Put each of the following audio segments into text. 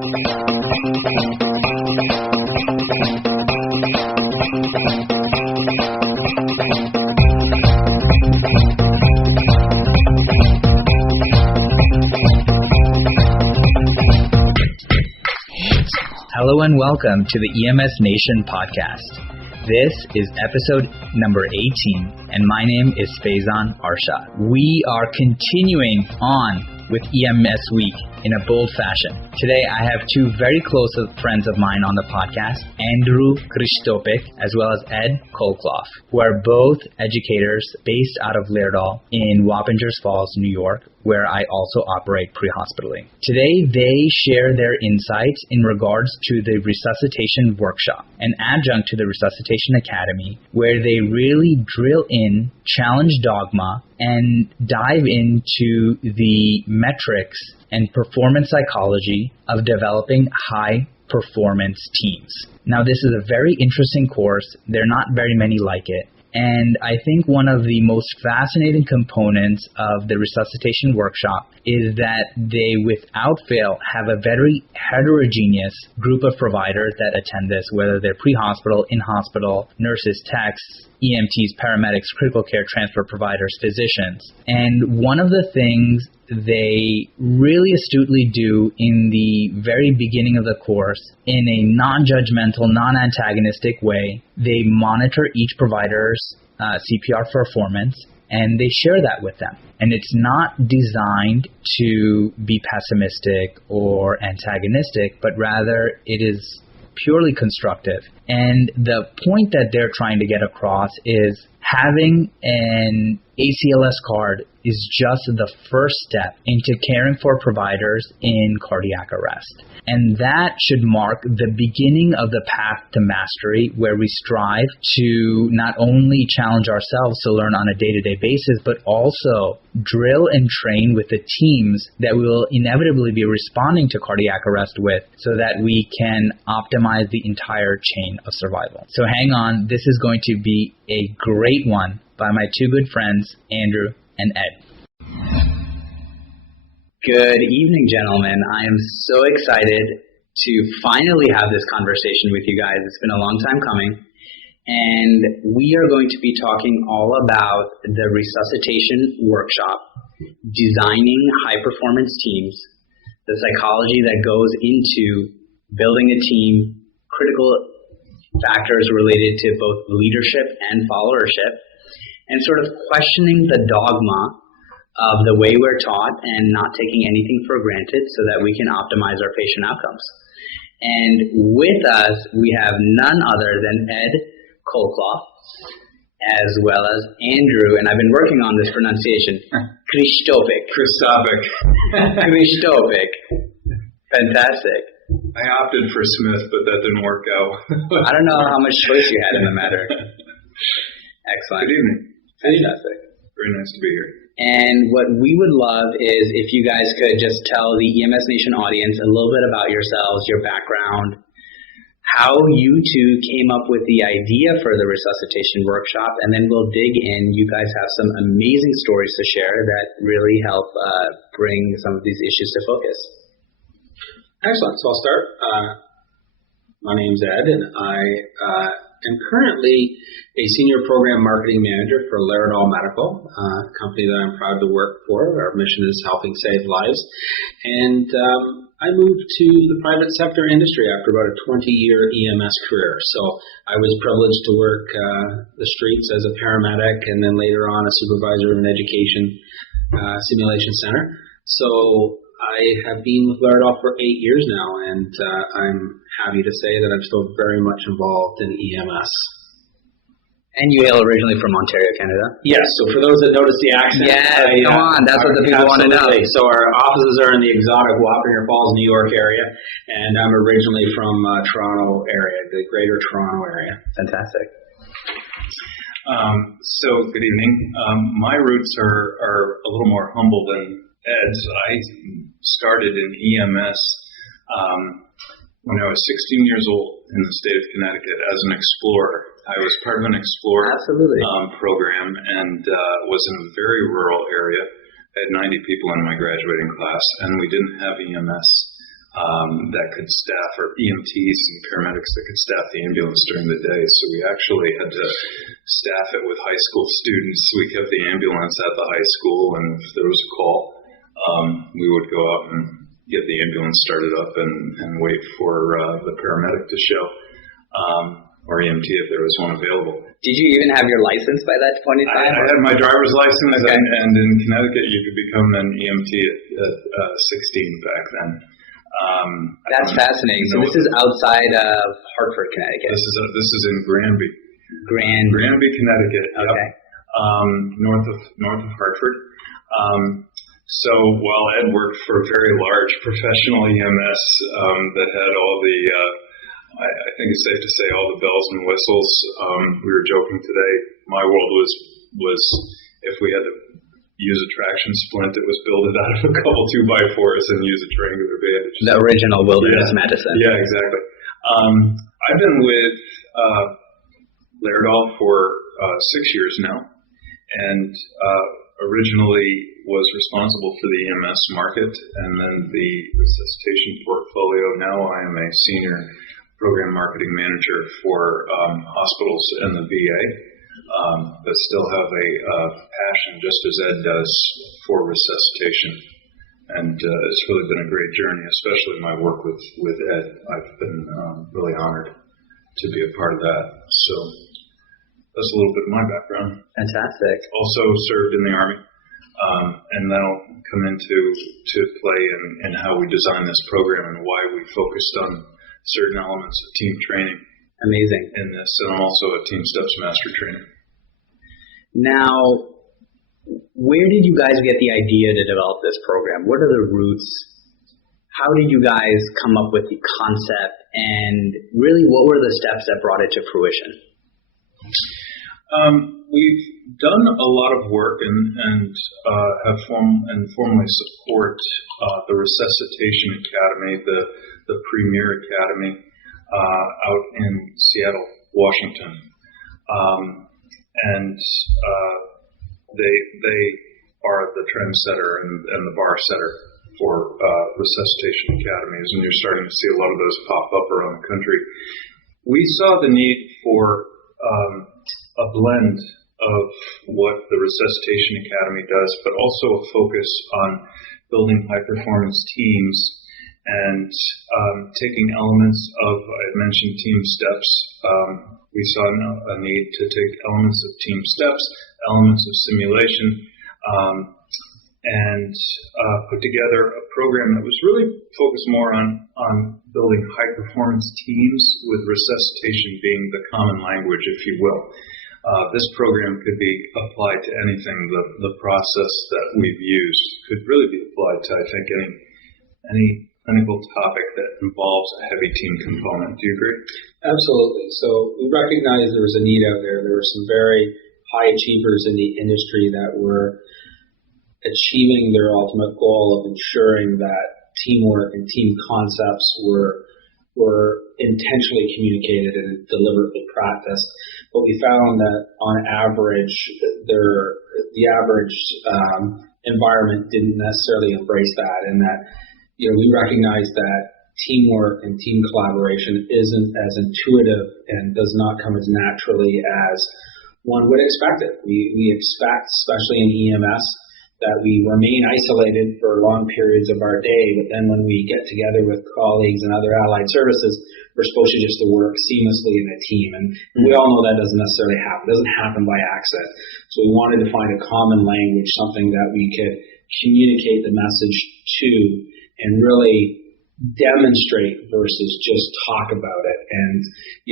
Hello and welcome to the EMSNation podcast. This is episode number 18, and my name is Faizan Arshad. We are continuing on with EMS Week in a bold fashion. Today I have two very close friends of mine on the podcast, Andrew Kristopik as well as Ed Coleclough, who are both educators based out of Laerdal in Wappingers Falls, New York, where I also operate pre-hospitally. Today they share their insights in regards to the Resuscitation Workshop, an adjunct to the Resuscitation Academy, where they really drill in, challenge dogma, and dive into the metrics and performance psychology of developing high-performance teams. Now, this is a very interesting course. There are not very many like it. And I think one of the most fascinating components of the Resuscitation Workshop is that they, without fail, have a very heterogeneous group of providers that attend this, whether they're pre-hospital, in-hospital, nurses, techs, EMTs, paramedics, critical care transfer providers, physicians. And one of the things they really astutely do in the very beginning of the course, in a non-judgmental, non-antagonistic way, they monitor each provider's CPR performance, and they share that with them. And it's not designed to be pessimistic or antagonistic, but rather it is purely constructive. And the point that they're trying to get across is having an ACLS card is just the first step into caring for providers in cardiac arrest. And that should mark the beginning of the path to mastery, where we strive to not only challenge ourselves to learn on a day-to-day basis, but also drill and train with the teams that we will inevitably be responding to cardiac arrest with, so that we can optimize the entire chain of survival. So hang on, this is going to be a great one by my two good friends, Andrew and Ed. Good evening, gentlemen. I am so excited to finally have this conversation with you guys. It's been a long time coming. And we are going to be talking all about the Resuscitation Workshop, designing high-performance teams, the psychology that goes into building a team, critical factors related to both leadership and followership, and sort of questioning the dogma of the way we're taught and not taking anything for granted so that we can optimize our patient outcomes. And with us, we have none other than Ed Coleclough, as well as Andrew, and I've been working on this pronunciation, Kristopik. Kristopik. Fantastic. I opted for Smith, but that didn't work out. I don't know how much choice you had in the matter. Excellent. Good evening. Fantastic. Very nice to be here. And what we would love is if you guys could just tell the EMSNation audience a little bit about yourselves, your background, how you two came up with the idea for the Resuscitation Workshop, and then we'll dig in. You guys have some amazing stories to share that really help bring some of these issues to focus. Excellent. So I'll start. My name's Ed, and I am currently a senior program marketing manager for Laerdal Medical, a company that I'm proud to work for. Our mission is helping save lives. And I moved to the private sector industry after about a 20-year EMS career. So I was privileged to work the streets as a paramedic, and then later on a supervisor in an education simulation center. So I have been with Laerdal for 8 years now, and I'm happy to say that I'm still very much involved in EMS. And you hail originally from Ontario, Canada? Yes, so for those that notice the accent. Come on, that's what the people want to know. So our offices are in the exotic Wappingers Falls, New York area, and I'm originally from Toronto area, the greater Toronto area. Fantastic. So good evening. My roots are a little more humble than Ed's. I started in EMS when I was 16 years old in the state of Connecticut as an explorer. I was part of an explorer program and was in a very rural area. I had 90 people in my graduating class, and we didn't have EMS that could staff, or EMTs and paramedics that could staff the ambulance during the day. So we actually had to staff it with high school students. We kept the ambulance at the high school, and if there was a call, we would go out and get the ambulance started up and wait for the paramedic to show, or EMT if there was one available. Did you even have your license by that point in time? I had my driver's license, okay. and in Connecticut you could become an EMT at 16 back then. That's fascinating. So this is outside of Hartford, Connecticut. This is in Granby. Granby, Connecticut. Okay. Yep. North of Hartford. So while Ed worked for a very large professional EMS that had all the, I think it's safe to say, all the bells and whistles. We were joking today. My world was if we had to use a traction splint, it was built out of a couple 2x4s and use a triangular bandage. The original wilderness medicine. Yeah, exactly. I've been with Laerdal for 6 years now, and originally was responsible for the EMS market and then the resuscitation portfolio. Now I am a senior program marketing manager for hospitals and the VA, but still have a passion, just as Ed does, for resuscitation. And it's really been a great journey, especially my work with Ed. I've been really honored to be a part of that. So that's a little bit of my background. Fantastic. Also served in the Army, and that'll come into play in how we design this program and why we focused on certain elements of team training. Amazing. In this, and I'm also a Team Steps Master trainer. Now, where did you guys get the idea to develop this program? What are the roots? How did you guys come up with the concept? And really, what were the steps that brought it to fruition? We've done a lot of work and have formally support the Resuscitation Academy, the premier academy out in Seattle, Washington, and they are the trendsetter and the bar setter for resuscitation academies, and you're starting to see a lot of those pop up around the country. We saw the need for a blend of what the Resuscitation Academy does, but also a focus on building high-performance teams and taking elements of, I mentioned Team Steps. We saw a need to take elements of Team Steps, elements of simulation, and put together a program that was really focused more on building high-performance teams, with resuscitation being the common language, if you will. This program could be applied to anything. The process that we've used could really be applied to, I think, any clinical topic that involves a heavy team component. Do you agree? Absolutely. So we recognized there was a need out there. There were some very high achievers in the industry that were achieving their ultimate goal of ensuring that teamwork and team concepts were intentionally communicated and deliberately practiced. But we found that on average, the average environment didn't necessarily embrace that, and that we recognized that teamwork and team collaboration isn't as intuitive and does not come as naturally as one would expect it. We expect, especially in EMS, that we remain isolated for long periods of our day, but then when we get together with colleagues and other allied services, we're supposed to just work seamlessly in a team. And we all know that doesn't necessarily happen. It doesn't happen by accident. So we wanted to find a common language, something that we could communicate the message to and really demonstrate versus just talk about it. And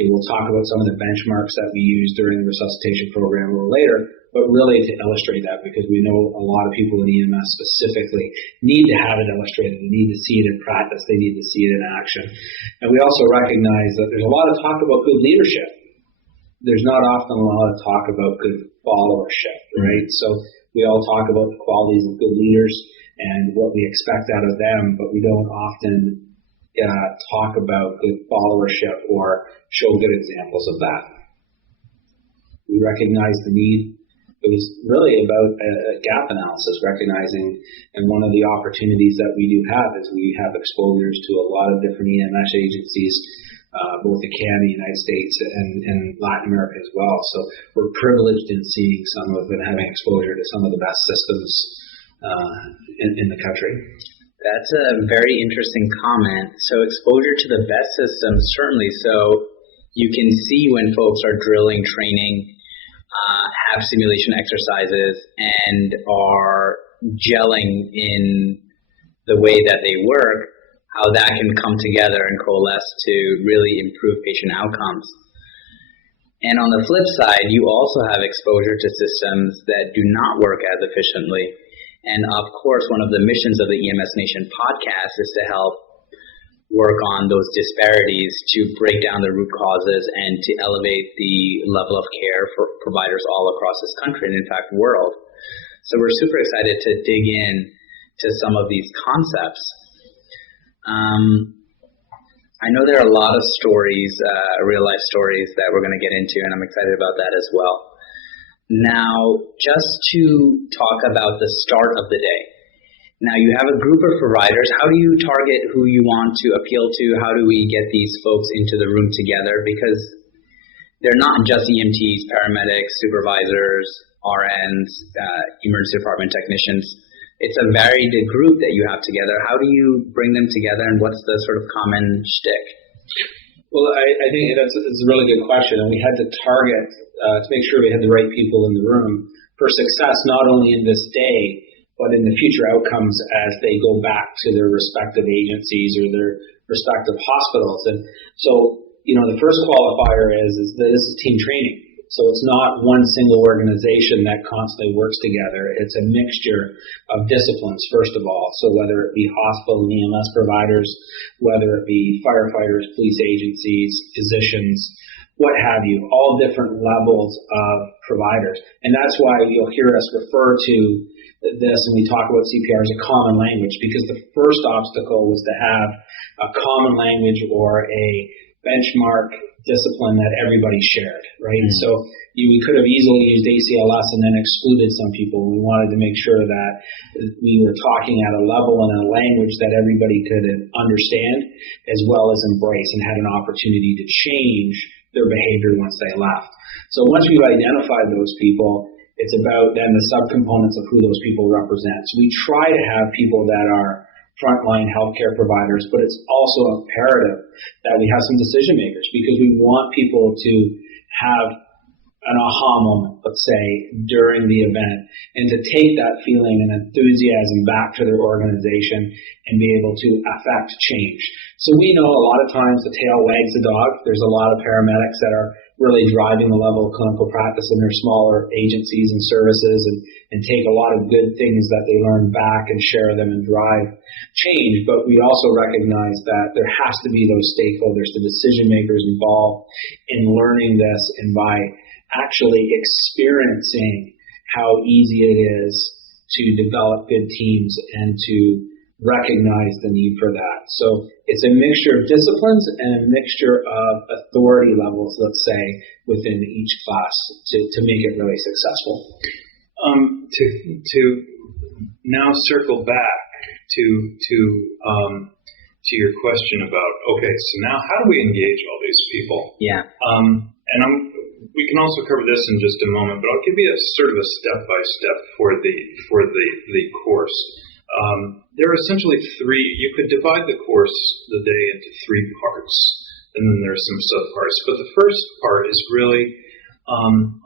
we'll talk about some of the benchmarks that we use during the resuscitation program a little later, but really to illustrate that, because we know a lot of people in EMS specifically need to have it illustrated. They need to see it in practice. They need to see it in action. And we also recognize that there's a lot of talk about good leadership. There's not often a lot of talk about good followership, right? So we all talk about the qualities of good leaders and what we expect out of them, but we don't often talk about good followership or show good examples of that. We recognize the need it was really about a gap analysis, recognizing, and one of the opportunities that we do have is we have exposures to a lot of different EMS agencies, both in Canada, United States, and Latin America as well. So we're privileged in seeing some of and having exposure to some of the best systems in the country. That's a very interesting comment. So exposure to the best systems, certainly. So you can see when folks are drilling, training, have simulation exercises, and are gelling in the way that they work, how that can come together and coalesce to really improve patient outcomes. And on the flip side, you also have exposure to systems that do not work as efficiently. And of course, one of the missions of the EMSNation podcast is to help work on those disparities, to break down the root causes, and to elevate the level of care for providers all across this country and, in fact, world. So we're super excited to dig in to some of these concepts. I know there are a lot of stories, real-life stories that we're going to get into, and I'm excited about that as well. Now, just to talk about the start of the day. Now, you have a group of providers. How do you target who you want to appeal to? How do we get these folks into the room together? Because they're not just EMTs, paramedics, supervisors, RNs, emergency department technicians. It's a varied group that you have together. How do you bring them together, and what's the sort of common shtick? Well, I think that's a really good question, and we had to target to make sure we had the right people in the room for success, not only in this day, but in the future outcomes as they go back to their respective agencies or their respective hospitals. And so, the first qualifier is that this is team training. So it's not one single organization that constantly works together. It's a mixture of disciplines, first of all. So whether it be hospital and EMS providers, whether it be firefighters, police agencies, physicians, what have you, all different levels of providers. And that's why you'll hear us refer to this, and we talk about CPR as a common language, because the first obstacle was to have a common language or a benchmark discipline that everybody shared, right? Mm-hmm. So we could have easily used ACLS and then excluded some people. We wanted to make sure that we were talking at a level and a language that everybody could understand as well as embrace, and had an opportunity to change their behavior once they left. So once we've identified those people, it's about then the subcomponents of who those people represent. So we try to have people that are frontline healthcare providers, but it's also imperative that we have some decision makers, because we want people to have an aha moment, let's say, during the event, and to take that feeling and enthusiasm back to their organization and be able to affect change. So we know a lot of times the tail wags the dog. There's a lot of paramedics that are really driving the level of clinical practice in their smaller agencies and services, and take a lot of good things that they learn back and share them and drive change. But we also recognize that there has to be those stakeholders, the decision makers involved in learning this, and by actually experiencing how easy it is to develop good teams and to recognize the need for that. So it's a mixture of disciplines and a mixture of authority levels, let's say, within each class to make it really successful. To now circle back to your question about, okay, so now how do we engage all these people? Yeah. And we can also cover this in just a moment, but I'll give you a sort of a step-by-step for the course. There are essentially three. You could divide the course, the day, into three parts, and then there's some subparts. But the first part is really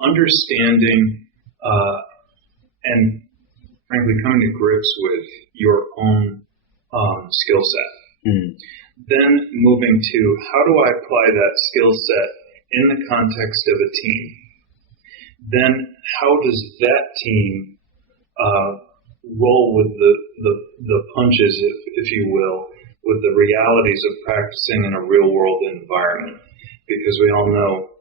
understanding and frankly coming to grips with your own skill set. Then moving to how do I apply that skill set in the context of a team? Then how does that team roll with the punches, if you will, with the realities of practicing in a real-world environment? Because we all know,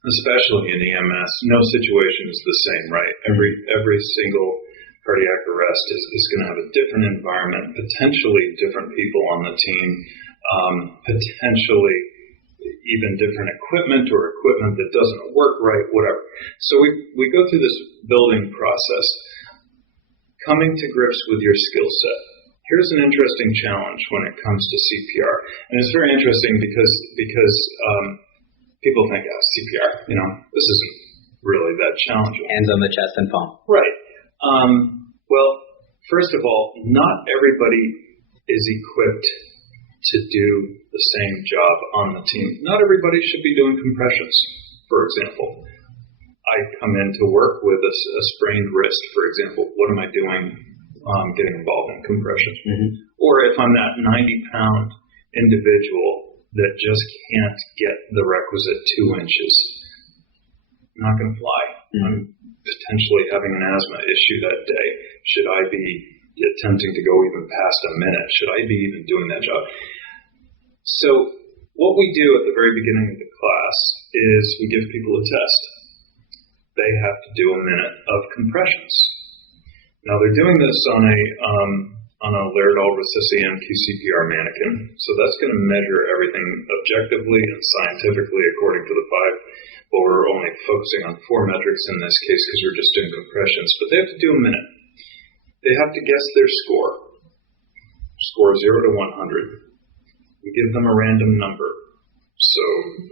especially in EMS, no situation is the same, right? Every single cardiac arrest is going to have a different environment, potentially different people on the team, potentially, even different equipment or equipment that doesn't work right, whatever. So we go through this building process, coming to grips with your skill set. Here's an interesting challenge when it comes to CPR. And it's very interesting because people think, CPR, this isn't really that challenging. Hands on the chest and palm. Right. Well, first of all, not everybody is equipped to do the same job on the team. Not everybody should be doing compressions, for example. I come in to work with a sprained wrist, for example. What am I doing? Getting involved in compression. Mm-hmm. Or if I'm that 90-pound individual that just can't get the requisite 2 inches, I'm not going to fly. Mm-hmm. I'm potentially having an asthma issue that day. Should I be attempting to go even past a minute? Should I be even doing that job? So what we do at the very beginning of the class is we give people a test. They have to do a minute of compressions. Now they're doing this on a Laerdal Resuscitation QCPR mannequin, so that's going to measure everything objectively and scientifically according to the 5. But we're only focusing on 4 metrics in this case because we're just doing compressions. But they have to do a minute. They have to guess their score 0 to 100. We give them a random number. So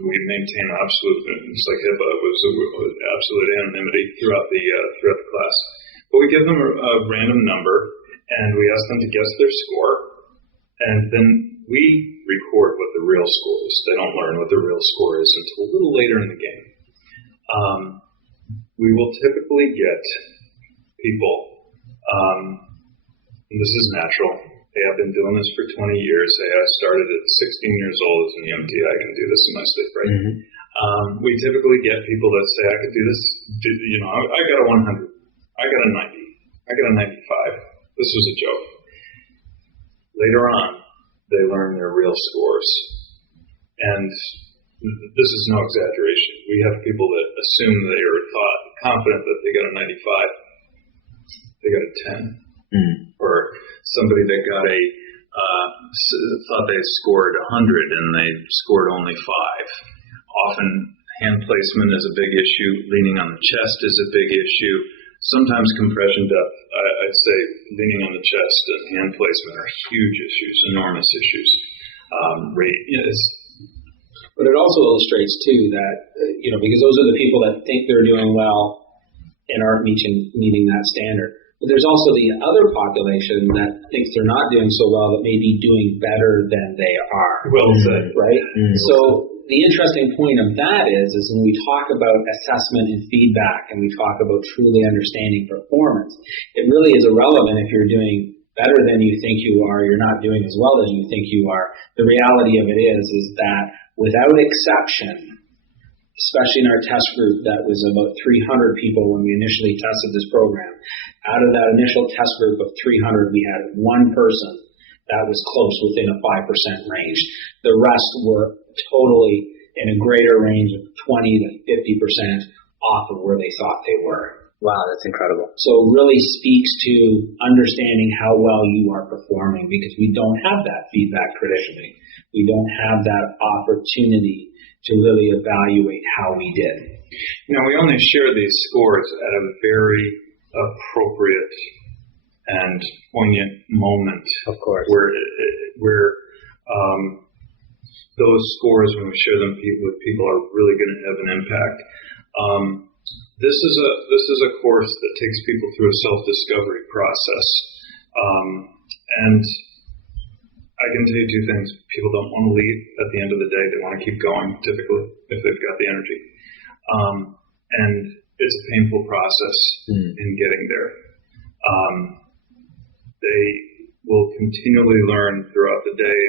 we maintain absolute, it's like HIPAA, it was absolute anonymity throughout the class. But we give them a random number, and we ask them to guess their score, and then we record what the real score is. They don't learn what the real score is until a little later in the game. We will typically get people, and this is natural. They have been doing this for 20 years. I started at 16 years old as an EMT. I can do this in my sleep, right? Mm-hmm. We typically get people that say, I could do this. I got a 100. I got a 90. I got a 95. This was a joke. Later on, they learn their real scores. And this is no exaggeration. We have people that assume they are confident that they got a 95. They got a 10. Mm. Or somebody that got thought they scored 100 and they scored only 5. Often hand placement is a big issue. Leaning on the chest is a big issue. Sometimes compression depth, I'd say leaning on the chest and hand placement are huge issues, enormous issues. But it also illustrates, too, that, because those are the people that think they're doing well and aren't meeting that standard. But there's also the other population that thinks they're not doing so well that may be doing better than they are. Well said. Right? Mm-hmm. So the interesting point of that is when we talk about assessment and feedback and we talk about truly understanding performance, it really is irrelevant if you're doing better than you think you are, you're not doing as well as you think you are. The reality of it is that without exception, especially in our test group that was about 300 people when we initially tested this program, out of that initial test group of 300, we had one person that was close within a 5% range. The rest were totally in a greater range of 20 to 50% off of where they thought they were. Wow, that's incredible. So it really speaks to understanding how well you are performing because we don't have that feedback traditionally. We don't have that opportunity to really evaluate how we did. We only share these scores at a very appropriate and poignant moment, of course, where those scores, when we share them with people, are really going to have an impact. This is a course that takes people through a self-discovery process, and I can tell you 2 things. People don't want to leave at the end of the day. They want to keep going, typically, if they've got the energy. And it's a painful process in getting there. They will continually learn throughout the day.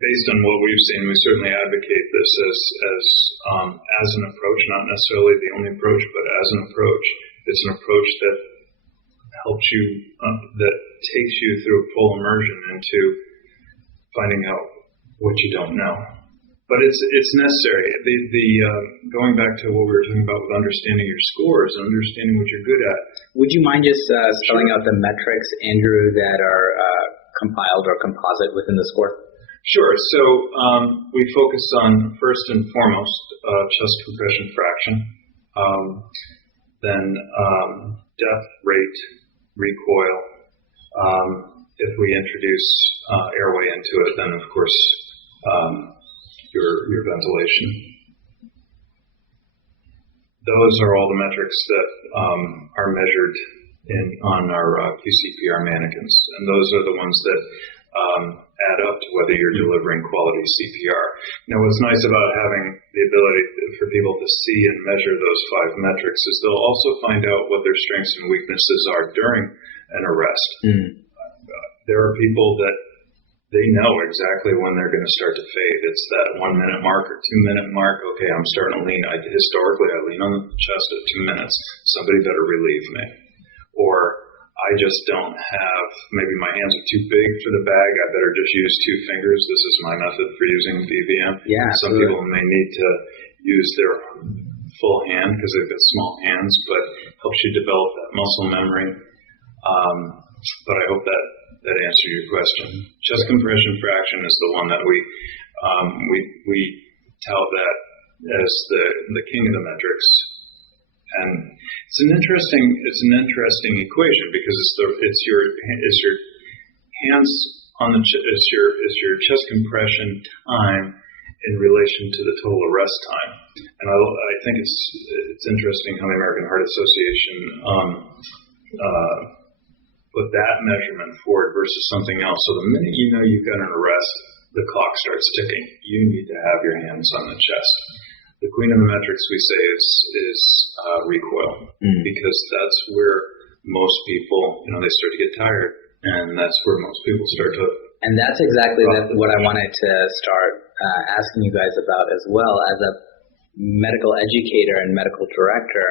Based on what we've seen, we certainly advocate this as an approach, not necessarily the only approach, but as an approach. It's an approach that helps you, that takes you through a full immersion into finding out what you don't know. But it's necessary. Going back to what we were talking about with understanding your scores and understanding what you're good at. Would you mind just spelling out the metrics, Andrew, that are compiled or composite within the score? Sure. So we focus on, first and foremost, chest compression fraction, then depth, rate, recoil. If we introduce airway into it, then of course your ventilation. Those are all the metrics that are measured on our QCPR mannequins, and those are the ones that add up to whether you're delivering quality CPR. Now, what's nice about having the ability for people to see and measure those 5 metrics is they'll also find out what their strengths and weaknesses are during an arrest. There are people that they know exactly when they're going to start to fade. It's that 1 minute mark or 2 minute mark. Okay, I'm starting to lean. Historically, I lean on the chest at 2 minutes. Somebody better relieve me. Or I just don't have, maybe my hands are too big for the bag. I better just use 2 fingers. This is my method for using BVM. Yeah, some people may need to use their full hand because they've got small hands, but helps you develop that muscle memory. But I hope that answered your question. Chest compression fraction is the one that we tout that as the king of the metrics, and it's an interesting equation because it's your hands on the it's your chest compression time in relation to the total arrest time, and I think it's interesting how the American Heart Association put that measurement forward versus something else. So the minute you know you've got an arrest, the clock starts ticking. You need to have your hands on the chest. The queen of the metrics, we say, is recoil, because that's where most people, they start to get tired, and that's where most people start to. And that's exactly what I wanted to start asking you guys about as well. As a medical educator and medical director,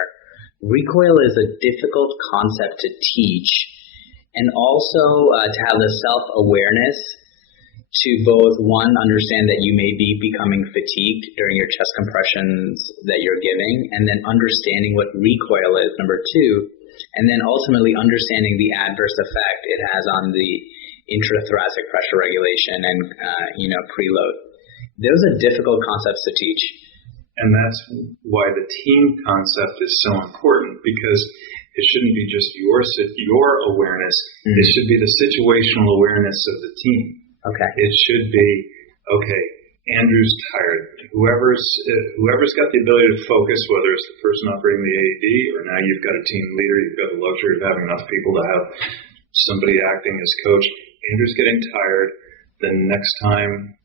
recoil is a difficult concept to teach. And also to have the self-awareness to both, one, understand that you may be becoming fatigued during your chest compressions that you're giving, and then understanding what recoil is, number 2, and then ultimately understanding the adverse effect it has on the intrathoracic pressure regulation and, preload. Those are difficult concepts to teach. And that's why the team concept is so important, because it shouldn't be just your awareness. It should be the situational awareness of the team. Okay. It should be, okay, Andrew's tired. Whoever's got the ability to focus, whether it's the person operating the AED or now you've got a team leader, you've got the luxury of having enough people to have somebody acting as coach. Andrew's getting tired. The next time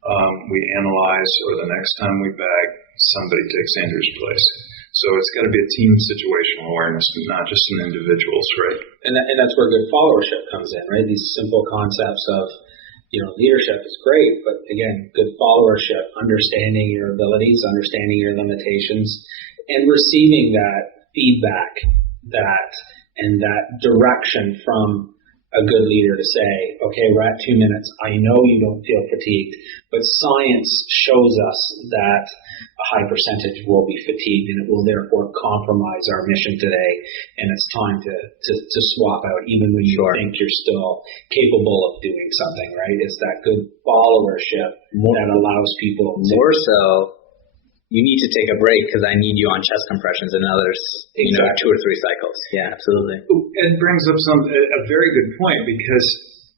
we analyze or the next time we bag, somebody takes Andrew's place. So it's got to be a team situational awareness, not just an individual's, right? And that's where good followership comes in, right? These simple concepts of, leadership is great, but again, good followership, understanding your abilities, understanding your limitations, and receiving that feedback, and that direction from a good leader to say, okay, we're at 2 minutes. I know you don't feel fatigued, but science shows us that a high percentage will be fatigued, and it will therefore compromise our mission today. And it's time to swap out, even when you think you're still capable of doing something, right? It's that good followership that allows people to. More so, you need to take a break because I need you on chest compressions and others, 2 or 3 cycles. Yeah, absolutely. It brings up a very good point, because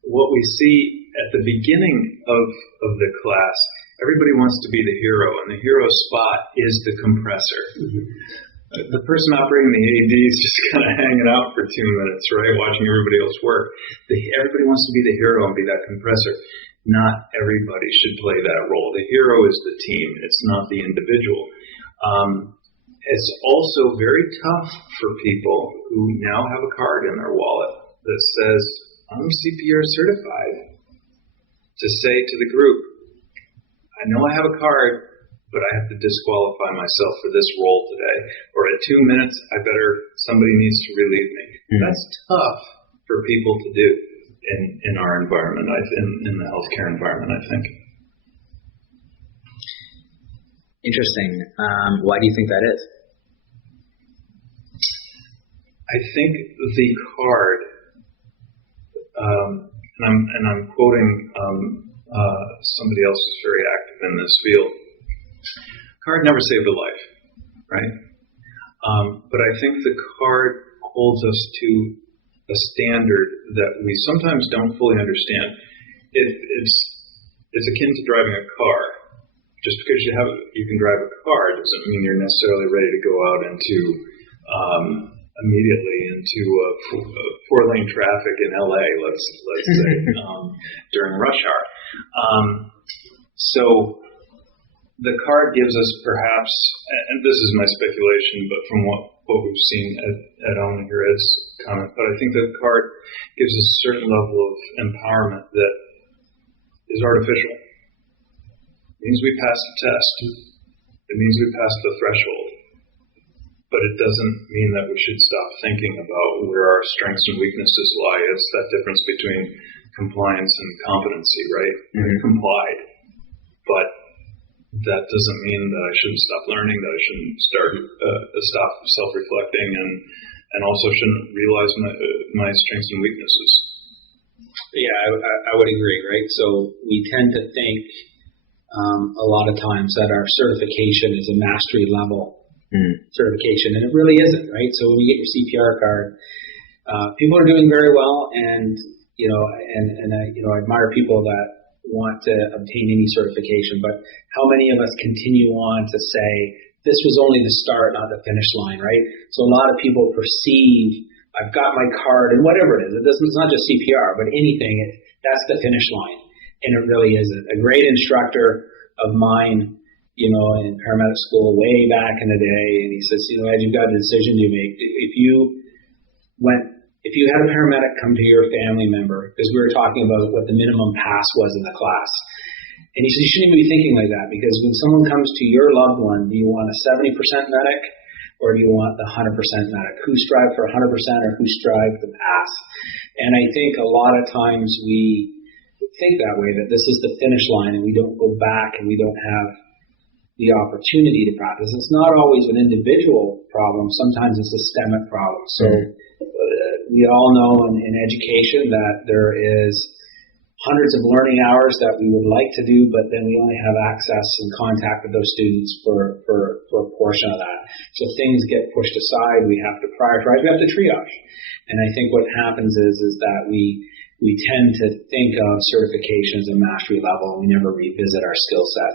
what we see at the beginning of the class, everybody wants to be the hero, and the hero spot is the compressor. The person operating the AED is just kind of hanging out for 2 minutes, right, watching everybody else work. Everybody wants to be the hero and be that compressor. Not everybody should play that role. The hero is the team. It's not the individual. It's also very tough for people who now have a card in their wallet that says, I'm CPR certified, to say to the group, I know I have a card, but I have to disqualify myself for this role today. Or at 2 minutes, somebody needs to relieve me. That's tough for people to do in our environment, in the healthcare environment, I think. Interesting. Why do you think that is? I think the card, and I'm quoting somebody else who's very active in this field. Card never saved a life, right? But I think the card holds us to a standard that we sometimes don't fully understand. It's akin to driving a car. Just because you can drive a car doesn't mean you're necessarily ready to go out into immediately into four-lane traffic in LA, let's say, during rush hour. So the card gives us perhaps, and this is my speculation, but from what we've seen at Owen and Ed's comment, but I think the card gives us a certain level of empowerment that is artificial. It means we passed the test. It means we passed the threshold. But it doesn't mean that we should stop thinking about where our strengths and weaknesses lie. It's that difference between compliance and competency, right? We complied, but that doesn't mean that I shouldn't stop learning, that I shouldn't stop self-reflecting, and also shouldn't realize my strengths and weaknesses. Yeah, I would agree, right? So we tend to think a lot of times that our certification is a mastery level certification, and it really isn't, right? So when you get your CPR card, people are doing very well, and I admire people that want to obtain any certification, but how many of us continue on to say this was only the start, not the finish line, right? So a lot of people perceive I've got my card, and whatever it is, it's not just CPR, but anything, that's the finish line, and it really isn't. A great instructor of mine, in paramedic school way back in the day, and he says, Ed, you've got a decision to make. If you had a paramedic come to your family member, because we were talking about what the minimum pass was in the class, and he said, you shouldn't even be thinking like that, because when someone comes to your loved one, do you want a 70% medic, or do you want the 100% medic? Who strive for 100% or who strive to pass? And I think a lot of times we think that way, that this is the finish line, and we don't go back, and we don't have the opportunity to practice. It's not always an individual problem. Sometimes it's a systemic problem. So we all know in education that there is hundreds of learning hours that we would like to do, but then we only have access and contact with those students for a portion of that. So things get pushed aside. We have to prioritize. We have to triage. And I think what happens is that we tend to think of certification as a mastery level, and we never revisit our skill set.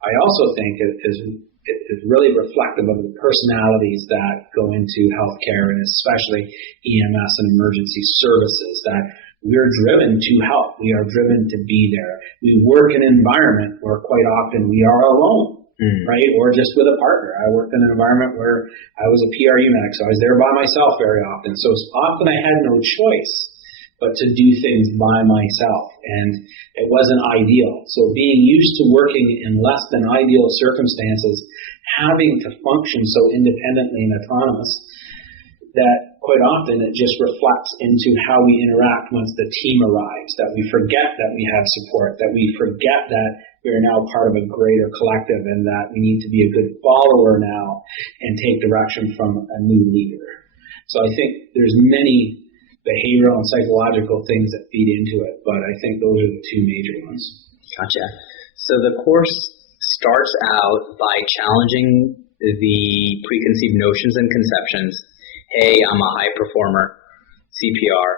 I also think it is really reflective of the personalities that go into healthcare, and especially EMS and emergency services, that we're driven to help. We are driven to be there. We work in an environment where quite often we are alone, right? Or just with a partner. I worked in an environment where I was a PRU medic, so I was there by myself very often. So often I had no choice but to do things by myself, and it wasn't ideal. So being used to working in less than ideal circumstances, having to function so independently and autonomous, that quite often it just reflects into how we interact once the team arrives, that we forget that we have support, that we forget that we are now part of a greater collective, and that we need to be a good follower now and take direction from a new leader. So I think there's many behavioral and psychological things that feed into it, but I think those are the two major ones. Gotcha. So the course starts out by challenging the preconceived notions and conceptions. Hey, I'm a high performer, CPR,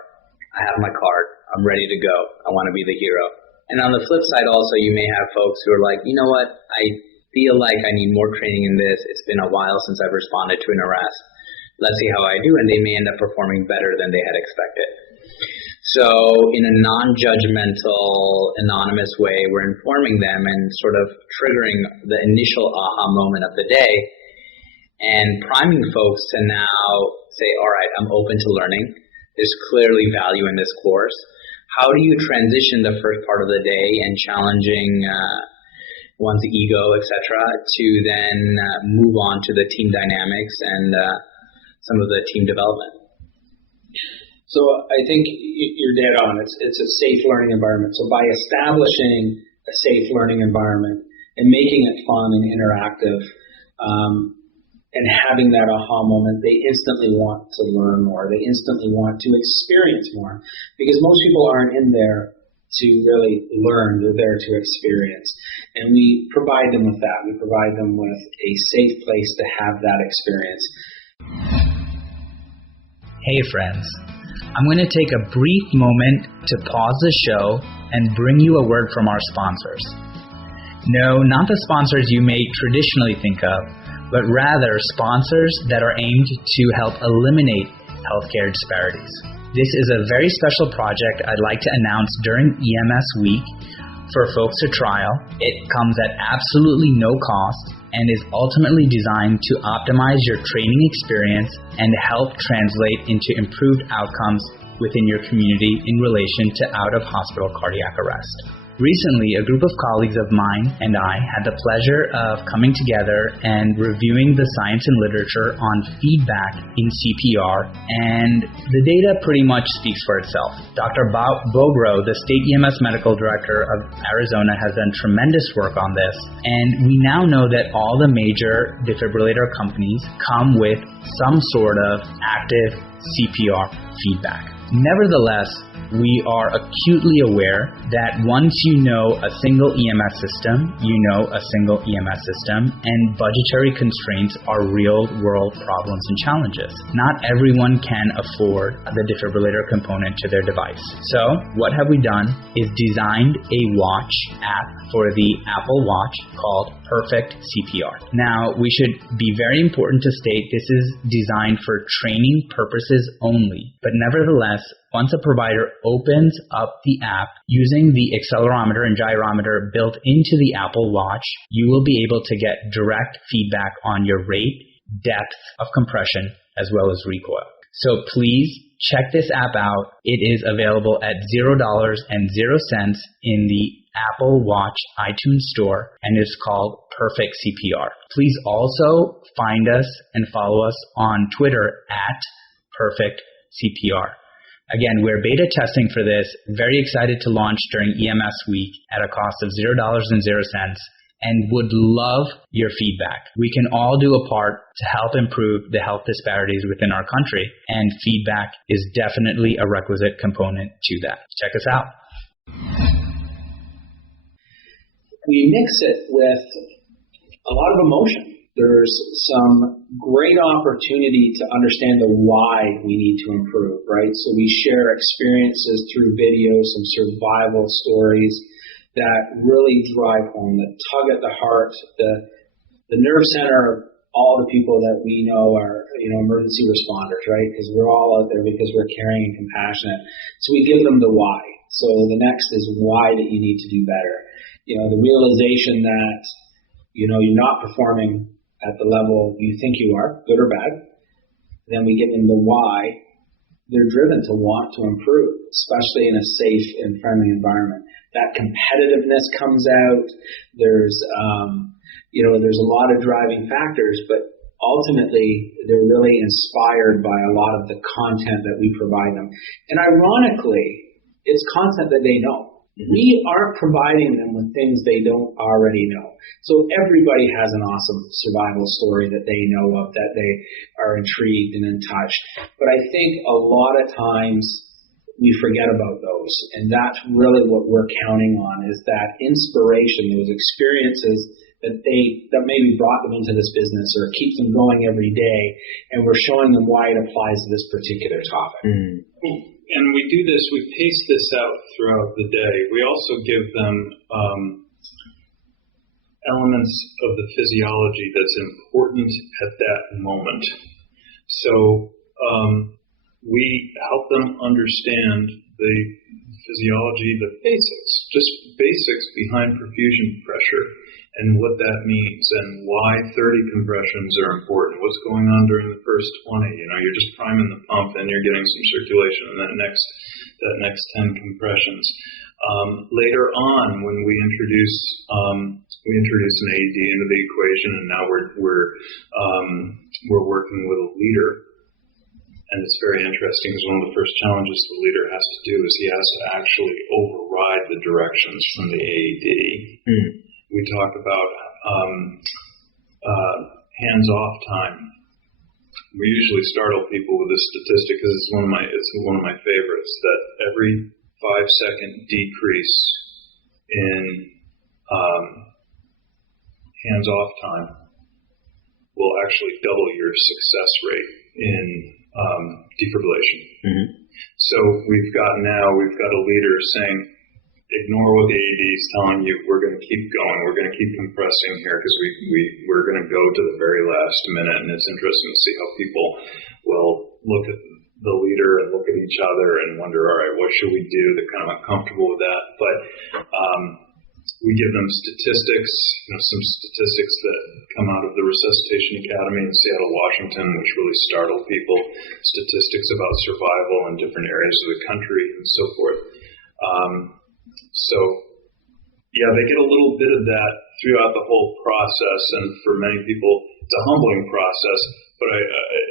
I have my card, I'm ready to go, I want to be the hero. And on the flip side also, you may have folks who are like, you know what, I feel like I need more training in this, it's been a while since I've responded to an arrest. Let's see how I do, and they may end up performing better than they had expected. So in a non-judgmental, anonymous way, we're informing them and sort of triggering the initial aha moment of the day and priming folks to now say, all right, I'm open to learning. There's clearly value in this course. How do you transition the first part of the day and challenging one's ego, etc., to then move on to the team dynamics and some of the team development? So I think you're dead on. It's a safe learning environment. So by establishing a safe learning environment and making it fun and interactive, and having that aha moment, they instantly want to learn more. They instantly want to experience more, because most people aren't in there to really learn. They're there to experience. And we provide them with that. We provide them with a safe place to have that experience. Hey friends, I'm going to take a brief moment to pause the show and bring you a word from our sponsors. No, not the sponsors you may traditionally think of, but rather sponsors that are aimed to help eliminate healthcare disparities. This is a very special project I'd like to announce during EMS Week for folks to trial. It comes at absolutely no cost and is ultimately designed to optimize your training experience and help translate into improved outcomes within your community in relation to out-of-hospital cardiac arrest. Recently, a group of colleagues of mine and I had the pleasure of coming together and reviewing the science and literature on feedback in CPR, and the data pretty much speaks for itself. Dr. Bobrow, the state EMS medical director of Arizona, has done tremendous work on this, and we now know that all the major defibrillator companies come with some sort of active CPR feedback. Nevertheless, we are acutely aware that once you know a single EMS system, you know a single EMS system, and budgetary constraints are real-world problems and challenges. Not everyone can afford the defibrillator component to their device. So, what have we done is designed a watch app for the Apple Watch called Perfect CPR. Now, we should be very important to state this is designed for training purposes only, but nevertheless, once a provider opens up the app using the accelerometer and gyrometer built into the Apple Watch, you will be able to get direct feedback on your rate, depth of compression, as well as recoil. So please check this app out. It is available at $0 in the Apple Watch iTunes Store and is called Perfect CPR. Please also find us and follow us on Twitter at Perfect CPR. Again, we're beta testing for this, very excited to launch during EMS Week at a cost of $0 and would love your feedback. We can all do a part to help improve the health disparities within our country, and feedback is definitely a requisite component to that. Check us out. We mix it with a lot of emotion. There's some great opportunity to understand the why we need to improve, right? So we share experiences through videos, some survival stories that really drive home, that tug at the heart, the nerve center of all the people that we know are, emergency responders, right? Because we're all out there because we're caring and compassionate. So we give them the why. So the next is why that you need to do better. The realization that, you're not performing at the level you think you are, good or bad. Then we give them the why. They're driven to want to improve, especially in a safe and friendly environment. That competitiveness comes out. There's a lot of driving factors, but ultimately they're really inspired by a lot of the content that we provide them. And ironically, it's content that they know. We are providing them with things they don't already know. So everybody has an awesome survival story that they know of, that they are intrigued and in touch. But I think a lot of times we forget about those. And that's really what we're counting on, is that inspiration, those experiences that maybe brought them into this business or keep them going every day. And we're showing them why it applies to this particular topic. And we do this, we pace this out throughout the day. We also give them elements of the physiology that's important at that moment. So we help them understand the physiology, the basics, just basics behind perfusion pressure and what that means and why 30 compressions are important. What's going on during the first 20? You're just priming the pump and you're getting some circulation, and that next 10 compressions. Later on, when we introduce an AED into the equation, and now we're working with a leader. And it's very interesting because one of the first challenges the leader has to do is he has to actually override the directions from the AED. We talk about hands-off time. We usually startle people with this statistic because it's one of my favorites, that every 5-second decrease in hands-off time will actually double your success rate in defibrillation. Mm-hmm. So we've got a leader saying, ignore what the AD is telling you. We're going to keep going. We're going to keep compressing here because we're going to go to the very last minute. And it's interesting to see how people will look at the leader and look at each other and wonder, all right, what should we do? They're kind of uncomfortable with that. But we give them statistics, some statistics that come out of the Resuscitation Academy in Seattle, Washington, which really startled people, statistics about survival in different areas of the country and so forth. So, yeah, they get a little bit of that throughout the whole process, and for many people, it's a humbling process, but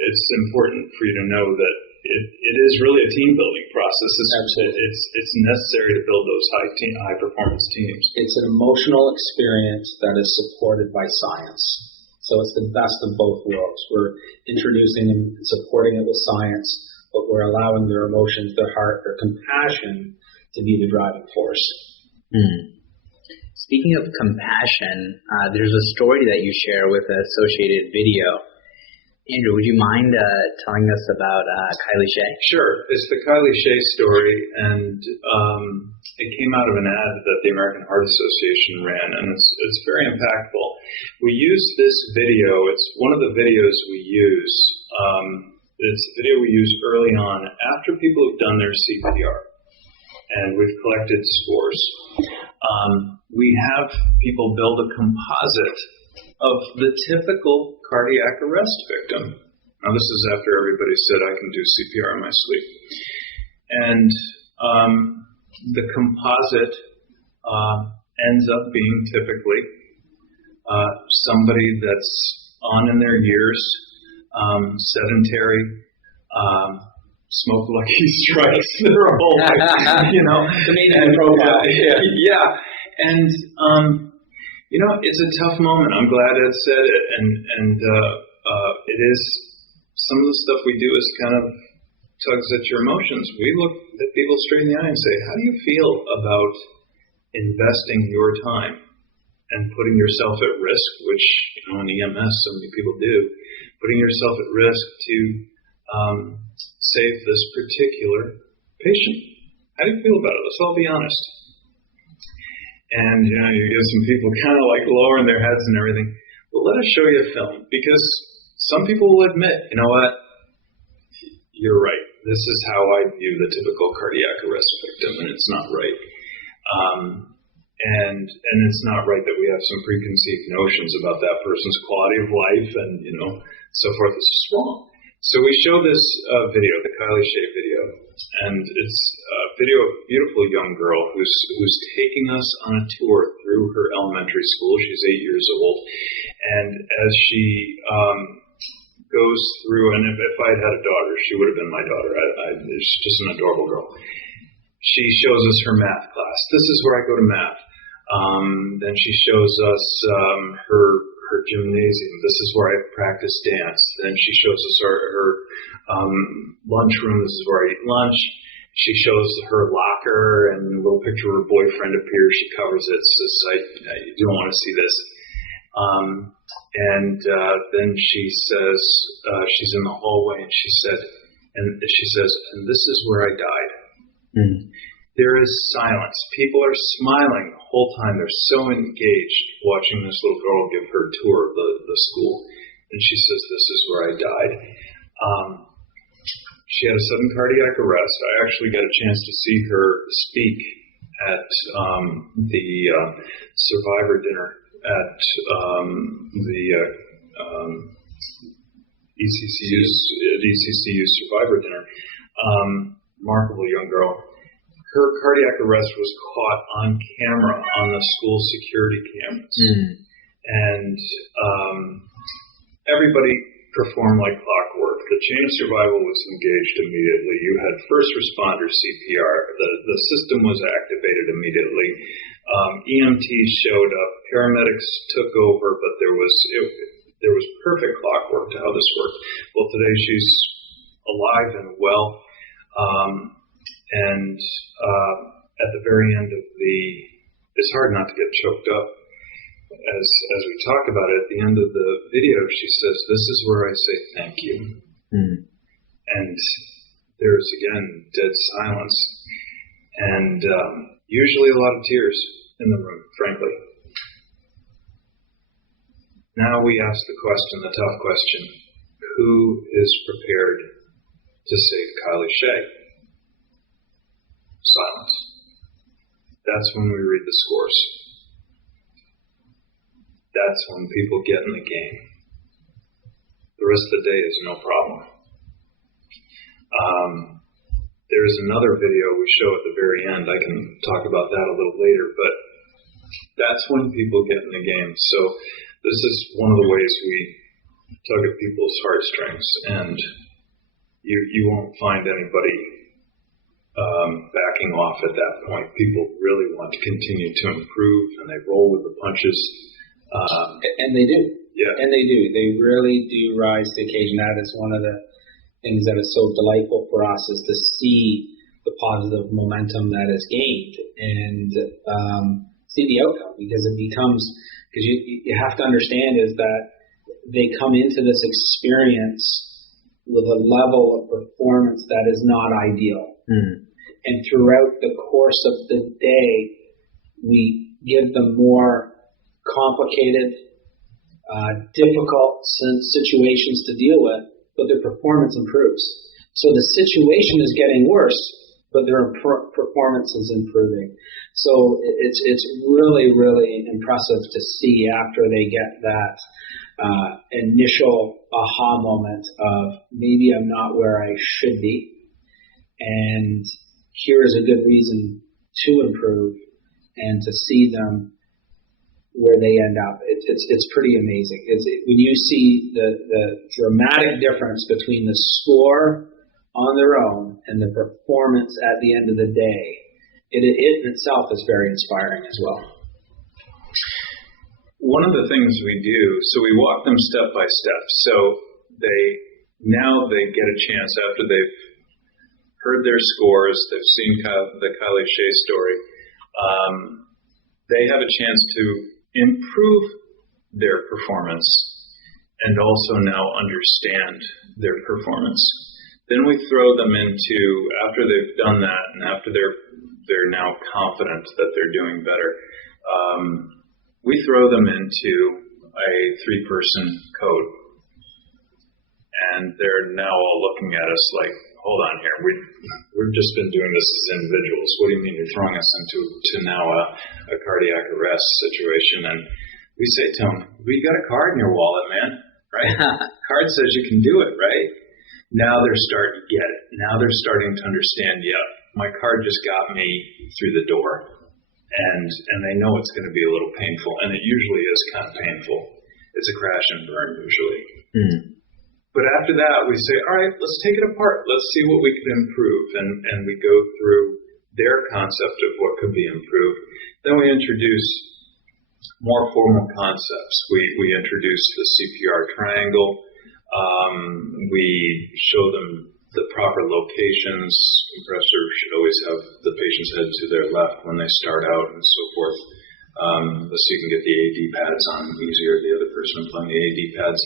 it's important for you to know that it is really a team-building process. It's necessary to build those high-performance teams. It's an emotional experience that is supported by science. So it's the best of both worlds. We're introducing and supporting it with science, but we're allowing their emotions, their heart, their compassion to be the driving force. Speaking of compassion, there's a story that you share with an associated video. Andrew, would you mind telling us about Kylie Shea? Sure. It's the Kylie Shea story, and it came out of an ad that the American Heart Association ran, and it's very impactful. We use this video. It's one of the videos we use. It's a video we use early on after people have done their CPR. And we've collected scores. We have people build a composite of the typical cardiac arrest victim. Now, this is after everybody said I can do CPR in my sleep. And the composite ends up being typically somebody that's on in their years, sedentary, smoke Lucky Strikes their whole life, The main profile. Yeah. And, it's a tough moment. I'm glad Ed said it. And it is, some of the stuff we do is kind of tugs at your emotions. We look at people straight in the eye and say, how do you feel about investing your time and putting yourself at risk, which, in EMS, so many people do, putting yourself at risk to save this particular patient? How do you feel about it? Let's all be honest. And, you get some people kind of like lowering their heads and everything. Well, let us show you a film, because some people will admit, you know what, you're right. This is how I view the typical cardiac arrest victim, and it's not right. And it's not right that we have some preconceived notions about that person's quality of life and, so forth. It's just wrong. So we show this video, the Kylie Shea video, and it's a video of a beautiful young girl who's taking us on a tour through her elementary school. She's 8 years old, and as she goes through, and if I had a daughter, she would have been my daughter. She's just an adorable girl. She shows us her math class. This is where I go to math. Then she shows us her gymnasium. This is where I practice dance. Then she shows us her lunchroom. This is where I eat lunch. She shows her locker, and a little picture of her boyfriend appears. She covers it. Says, you don't want to see this. And then she says, she's in the hallway, and she says, and this is where I died. Mm. There is silence. People are smiling the whole time. They're so engaged watching this little girl give her tour of the school. And she says, this is where I died. She had a sudden cardiac arrest. I actually got a chance to see her speak at the survivor dinner at the ECCU survivor dinner. Remarkable young girl. Her cardiac arrest was caught on camera on the school security cameras. Mm. And everybody performed like clockwork. The chain of survival was engaged immediately. You had first responder CPR. The system was activated immediately. EMTs showed up. Paramedics took over, but there was perfect clockwork to how this worked. Well, today she's alive and well. And at the very end of it's hard not to get choked up. As we talk about it, at the end of the video, she says, "This is where I say thank you." And there's, again, dead silence. And usually a lot of tears in the room, frankly. Now we ask the tough question, who is prepared to save Kylie Shea? Silence. That's when we read the scores. That's when people get in the game. The rest of the day is no problem. There's another video we show at the very end. I can talk about that a little later, but that's when people get in the game. So this is one of the ways we tug at people's heartstrings, and you won't find anybody backing off at that point. People really want to continue to improve, and they roll with the punches. And they do. Yeah. And they do. They really do rise to the occasion. That is one of the things that is so delightful for us, is to see the positive momentum that is gained and see the outcome, because you have to understand is that they come into this experience with a level of performance that is not ideal. And throughout the course of the day, we give them more complicated, difficult situations to deal with, but their performance improves. So the situation is getting worse, but their performance is improving. So it's really, really impressive to see after they get that initial aha moment of maybe I'm not where I should be, and here is a good reason to improve, and to see them where they end up. It's pretty amazing. When you see the dramatic difference between the score on their own and the performance at the end of the day, it in itself is very inspiring as well. One of the things we do, so we walk them step by step. So they get a chance after they've heard their scores, they've seen the Kylie Shea story, they have a chance to improve their performance and also now understand their performance. Then we throw them into, after they've done that and after they're now confident that they're doing better, we throw them into a 3-person code. And they're now all looking at us like, hold on here, we've just been doing this as individuals. What do you mean you're throwing us into now a cardiac arrest situation? And we say to them, well, you got a card in your wallet, man, right? Card says you can do it, right? Now they're starting to get it. Now they're starting to understand, yeah, my card just got me through the door. And they know it's going to be a little painful. And it usually is kind of painful. It's a crash and burn usually. But after that, we say, all right, let's take it apart. Let's see what we can improve. And we go through their concept of what could be improved. Then we introduce more formal concepts. We introduce the CPR triangle. We show them the proper locations. Compressor should always have the patient's head to their left when they start out and so forth. So you can get the AD pads on easier, the other person applying the AD pads.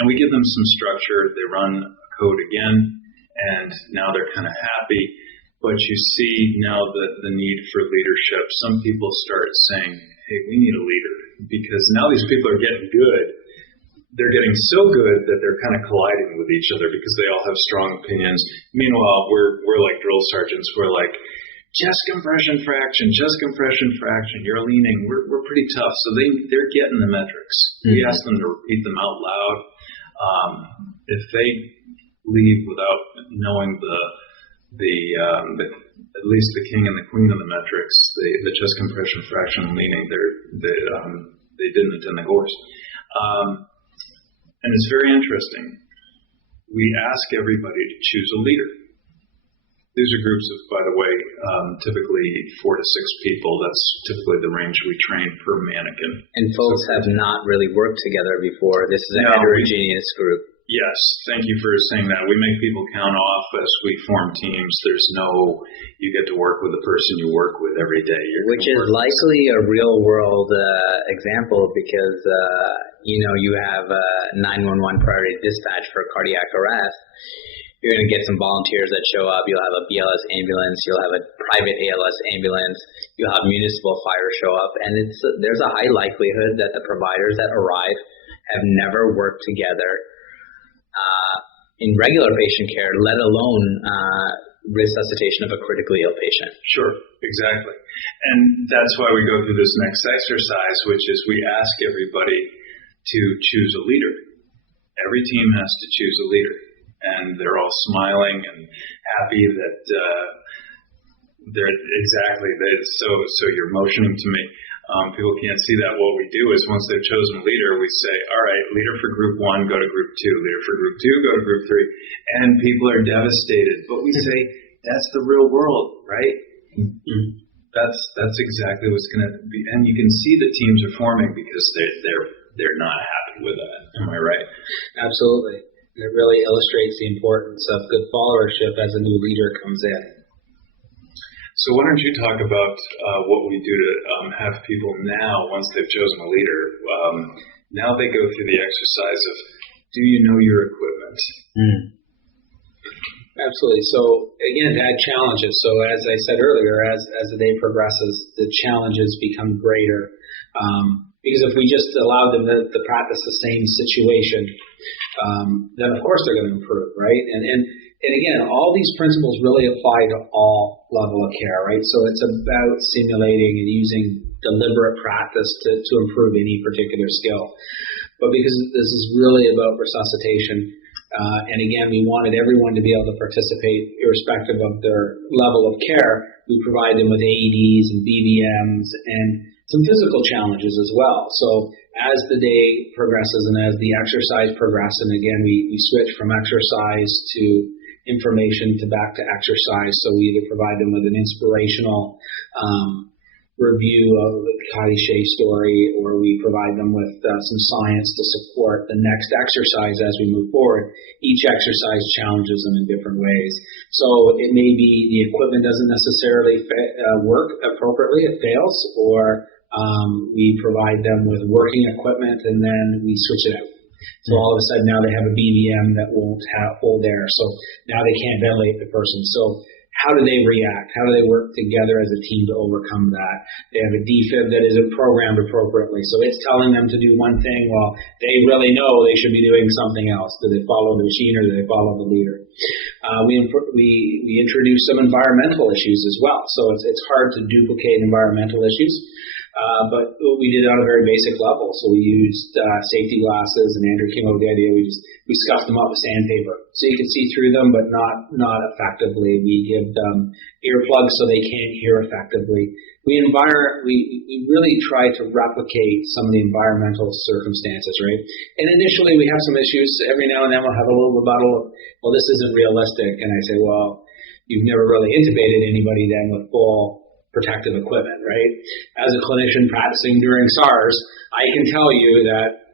And we give them some structure. They run a code again, and now they're kind of happy. But you see now the need for leadership. Some people start saying, hey, we need a leader, because now these people are getting good. They're getting so good that they're kind of colliding with each other because they all have strong opinions. Meanwhile, we're like drill sergeants. We're like, just compression fraction, you're leaning. We're pretty tough. So they're getting the metrics. We ask them to repeat them out loud. If they leave without knowing at least the king and the queen of the metrics, the chest compression fraction and leaning, they didn't attend the course. And it's very interesting. We ask everybody to choose a leader. These are groups of, by the way, typically 4 to 6 people. That's typically the range we train per mannequin. And folks have not really worked together before. This is a heterogeneous group. Yes, thank you for saying that. We make people count off as we form teams. There's no, you get to work with the person you work with every day. Which is likely a real-world example because, you have 911 priority dispatch for cardiac arrest. You're going to get some volunteers that show up. You'll have a BLS ambulance. You'll have a private ALS ambulance. You'll have municipal fire show up. And there's a high likelihood that the providers that arrive have never worked together in regular patient care, let alone resuscitation of a critically ill patient. Sure, exactly. And that's why we go through this next exercise, which is we ask everybody to choose a leader. Every team has to choose a leader. And they're all smiling and happy that so you're motioning to me. People can't see that. What we do is once they've chosen a leader, we say, all right, leader for group 1, go to group 2. Leader for group 2, go to group 3. And people are devastated. But we say, that's the real world, right? Mm-hmm. That's exactly what's going to be. And you can see the teams are forming because they're not happy with that. Am I right? Absolutely. It really illustrates the importance of good followership as a new leader comes in. So why don't you talk about what we do to have people now, once they've chosen a leader, now they go through the exercise of, do you know your equipment? Absolutely. So again, to add challenges. So as I said earlier, as the day progresses, the challenges become greater. Because if we just allow them to practice the same situation, then of course they're going to improve, right? And again, all these principles really apply to all level of care, right? So it's about simulating and using deliberate practice to improve any particular skill. But because this is really about resuscitation, and again, we wanted everyone to be able to participate irrespective of their level of care, we provide them with AEDs and BVMs and some physical challenges as well. So as the day progresses and as the exercise progresses, and again, we switch from exercise to information to back to exercise. So we either provide them with an inspirational review of the Kali Shea story, or we provide them with some science to support the next exercise as we move forward. Each exercise challenges them in different ways. So it may be the equipment doesn't necessarily work appropriately, it fails, or we provide them with working equipment and then we switch it out. So all of a sudden now they have a BVM that won't hold air. So now they can't ventilate the person. So how do they react? How do they work together as a team to overcome that? They have a DFib that isn't programmed appropriately. So it's telling them to do one thing while they really know they should be doing something else. Do they follow the machine or do they follow the leader? We introduce some environmental issues as well. So it's hard to duplicate environmental issues. But we did it on a very basic level. So we used safety glasses, and Andrew came up with the idea we scuffed them up with sandpaper so you could see through them, but not effectively. We give them earplugs so they can't hear effectively. We really try to replicate some of the environmental circumstances, right? And initially we have some issues. Every now and then we'll have a little rebuttal of, well, this isn't realistic. And I say, well, you've never really intubated anybody then with full protective equipment, right? As a clinician practicing during SARS, I can tell you that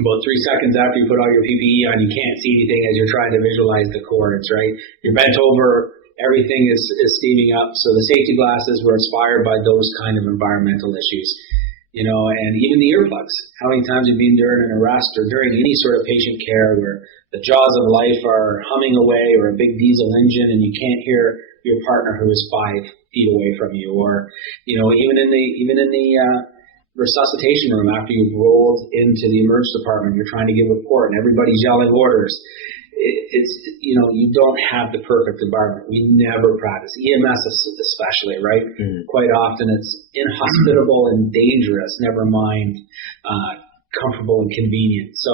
about 3 seconds after you put all your PPE on, you can't see anything as you're trying to visualize the cords, right? You're bent over, everything is steaming up. So the safety glasses were inspired by those kind of environmental issues, and even the earplugs. How many times have you been during an arrest or during any sort of patient care where the jaws of life are humming away, or a big diesel engine and you can't hear your partner who is 5 feet away from you, or even in the resuscitation room after you've rolled into the emergency department, you're trying to give a report and everybody's yelling orders. You don't have the perfect environment. We never practice EMS especially, right? Quite often it's inhospitable and dangerous, never mind comfortable and convenient. So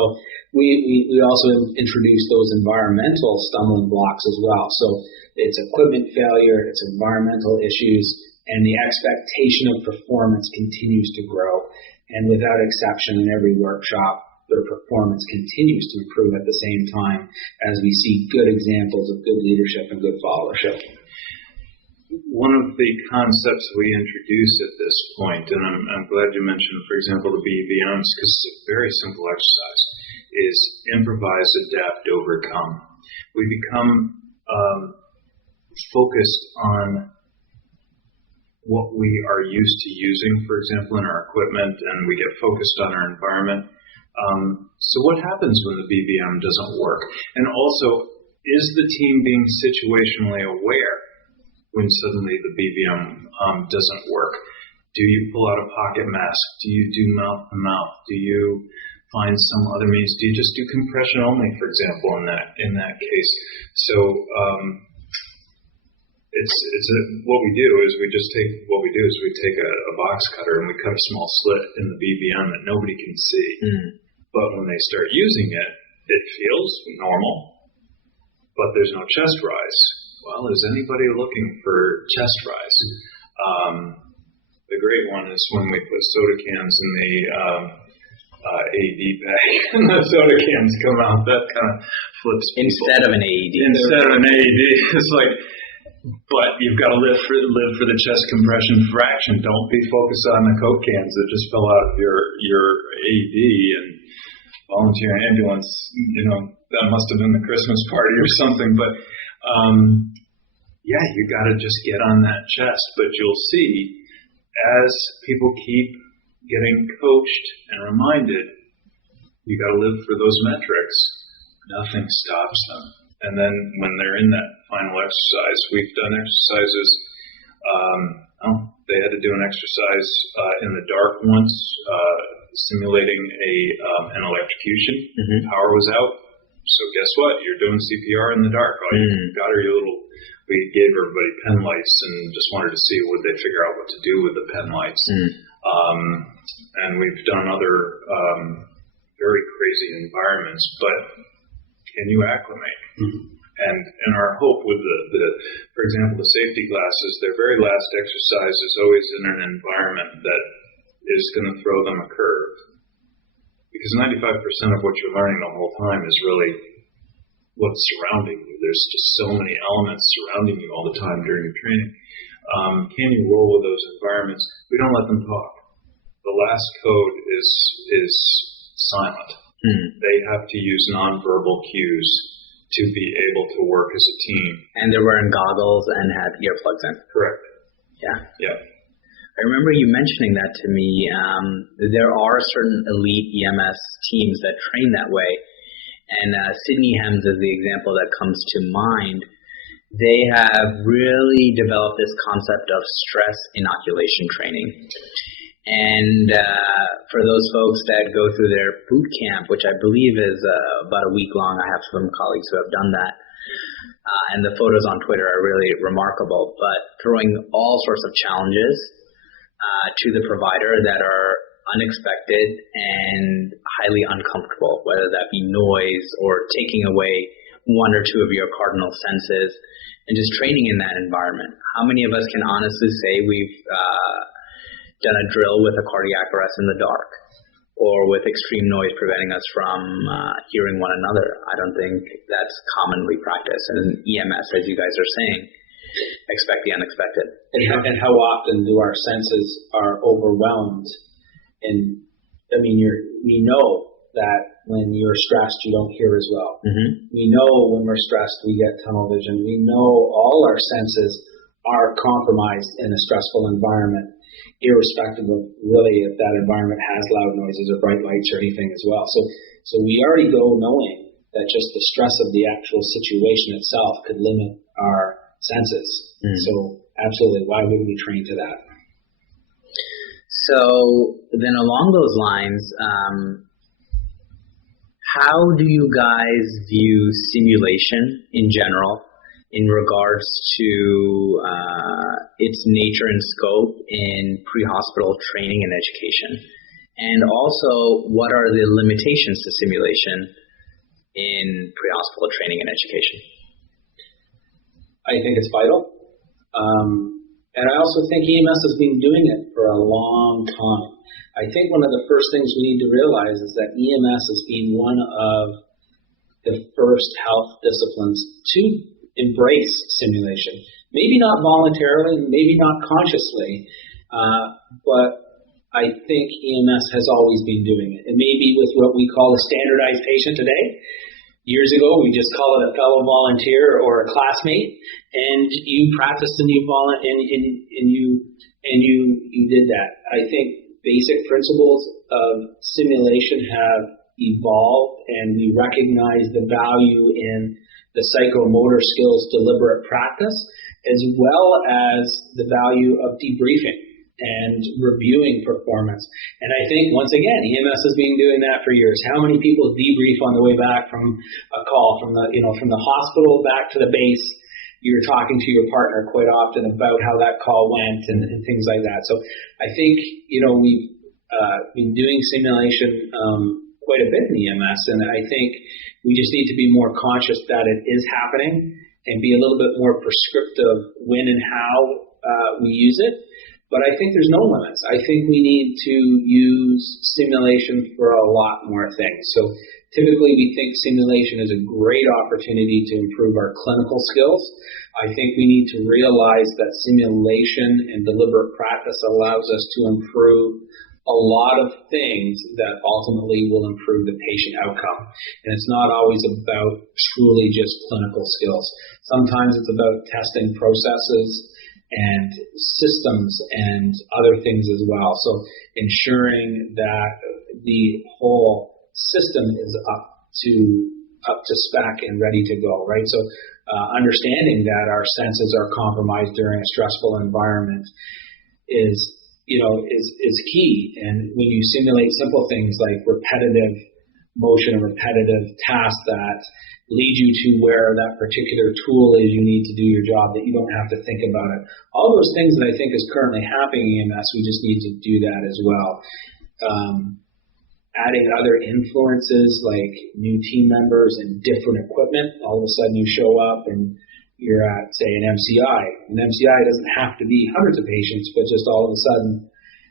we also introduce those environmental stumbling blocks as well. So it's equipment failure, it's environmental issues, and the expectation of performance continues to grow. And without exception, in every workshop, their performance continues to improve at the same time as we see good examples of good leadership and good followership. One of the concepts we introduce at this point, and I'm glad you mentioned, for example, the BVMs, because it's a very simple exercise. is improvise, adapt, overcome. We become focused on what we are used to using, for example, in our equipment, and we get focused on our environment. So what happens when the BBM doesn't work? And also, is the team being situationally aware when suddenly the BBM doesn't work? Do you pull out a pocket mask? Do you do mouth-to-mouth? Do you find some other means? Do you just do compression only, for example, in that case? So what we do is we take a box cutter and we cut a small slit in the BBM that nobody can see. But when they start using it, it feels normal, but there's no chest rise. Well, is anybody looking for chest rise? The great one is when we put soda cans in the AED bag and the soda cans come out. That kind of flips people. Instead of an AED. Instead of an AED. It's like, but you've got to live for the chest compression fraction. Don't be focused on the Coke cans that just fell out of your AED and volunteer ambulance. That must have been the Christmas party or something. But yeah, you got to just get on that chest. But you'll see, as people keep getting coached and reminded, you got to live for those metrics. Nothing stops them. And then when they're in that final exercise, we've done exercises. They had to do an exercise in the dark once, simulating an electrocution. Power was out. So guess what? You're doing CPR in the dark. All you got are your little. We gave everybody pen lights and just wanted to see would they figure out what to do with the pen lights. And we've done other very crazy environments, but can you acclimate? And our hope with for example, the safety glasses, their very last exercise is always in an environment that is going to throw them a curve. Because 95% of what you're learning the whole time is really what's surrounding you. There's just so many elements surrounding you all the time during your training. Can you roll with those environments? We don't let them talk. The last code is silent. They have to use nonverbal cues to be able to work as a team. And they're wearing goggles and have earplugs in. Correct. Yeah. I remember you mentioning that to me. There are certain elite EMS teams that train that way. And Sydney Hems is the example that comes to mind. They have really developed this concept of stress inoculation training. And for those folks that go through their boot camp, which I believe is about a week long, I have some colleagues who have done that. And the photos on Twitter are really remarkable. But throwing all sorts of challenges to the provider that are unexpected and highly uncomfortable, whether that be noise or taking away one or two of your cardinal senses, and just training in that environment. How many of us can honestly say we've done a drill with a cardiac arrest in the dark, or with extreme noise preventing us from hearing one another? I don't think that's commonly practiced. And EMS, as you guys are saying, expect the unexpected. And how often do our senses are overwhelmed? And I mean, we know that when you're stressed, you don't hear as well. We know when we're stressed, we get tunnel vision. We know all our senses are compromised in a stressful environment, irrespective of really if that environment has loud noises or bright lights or anything as well. So we already go knowing that just the stress of the actual situation itself could limit our senses. So absolutely, why wouldn't we train to that? So then along those lines, how do you guys view simulation in general in regards to its nature and scope in pre-hospital training and education? And also, what are the limitations to simulation in pre-hospital training and education? I think it's vital. And I also think EMS has been doing it for a long time. I think one of the first things we need to realize is that EMS has been one of the first health disciplines to embrace simulation. Maybe not voluntarily, maybe not consciously, but I think EMS has always been doing it. It may be with what we call a standardized patient today. Years ago, we just call it a fellow volunteer or a classmate, and you practiced and you did that. I think basic principles of simulation have evolved, and we recognize the value in the psychomotor skills deliberate practice, as well as the value of debriefing and reviewing performance. And I think, once again, EMS has been doing that for years. How many people debrief on the way back from a call from the hospital back to the base? You're talking to your partner quite often about how that call went and things like that. So I think, we've been doing simulation quite a bit in EMS, and I think we just need to be more conscious that it is happening and be a little bit more prescriptive when and how we use it. But I think there's no limits. I think we need to use simulation for a lot more things. So typically we think simulation is a great opportunity to improve our clinical skills. I think we need to realize that simulation and deliberate practice allows us to improve a lot of things that ultimately will improve the patient outcome. And it's not always about truly just clinical skills. Sometimes it's about testing processes and systems and other things as well. So ensuring that the whole system is up to spec and ready to go, right? So understanding that our senses are compromised during a stressful environment is key. And when you simulate simple things like repetitive motion or repetitive tasks that lead you to where that particular tool is you need to do your job, that you don't have to think about it. All those things that I think is currently happening in EMS, we just need to do that as well. Adding other influences like new team members and different equipment. All of a sudden you show up and you're at, say, an MCI. An MCI doesn't have to be hundreds of patients, but just all of a sudden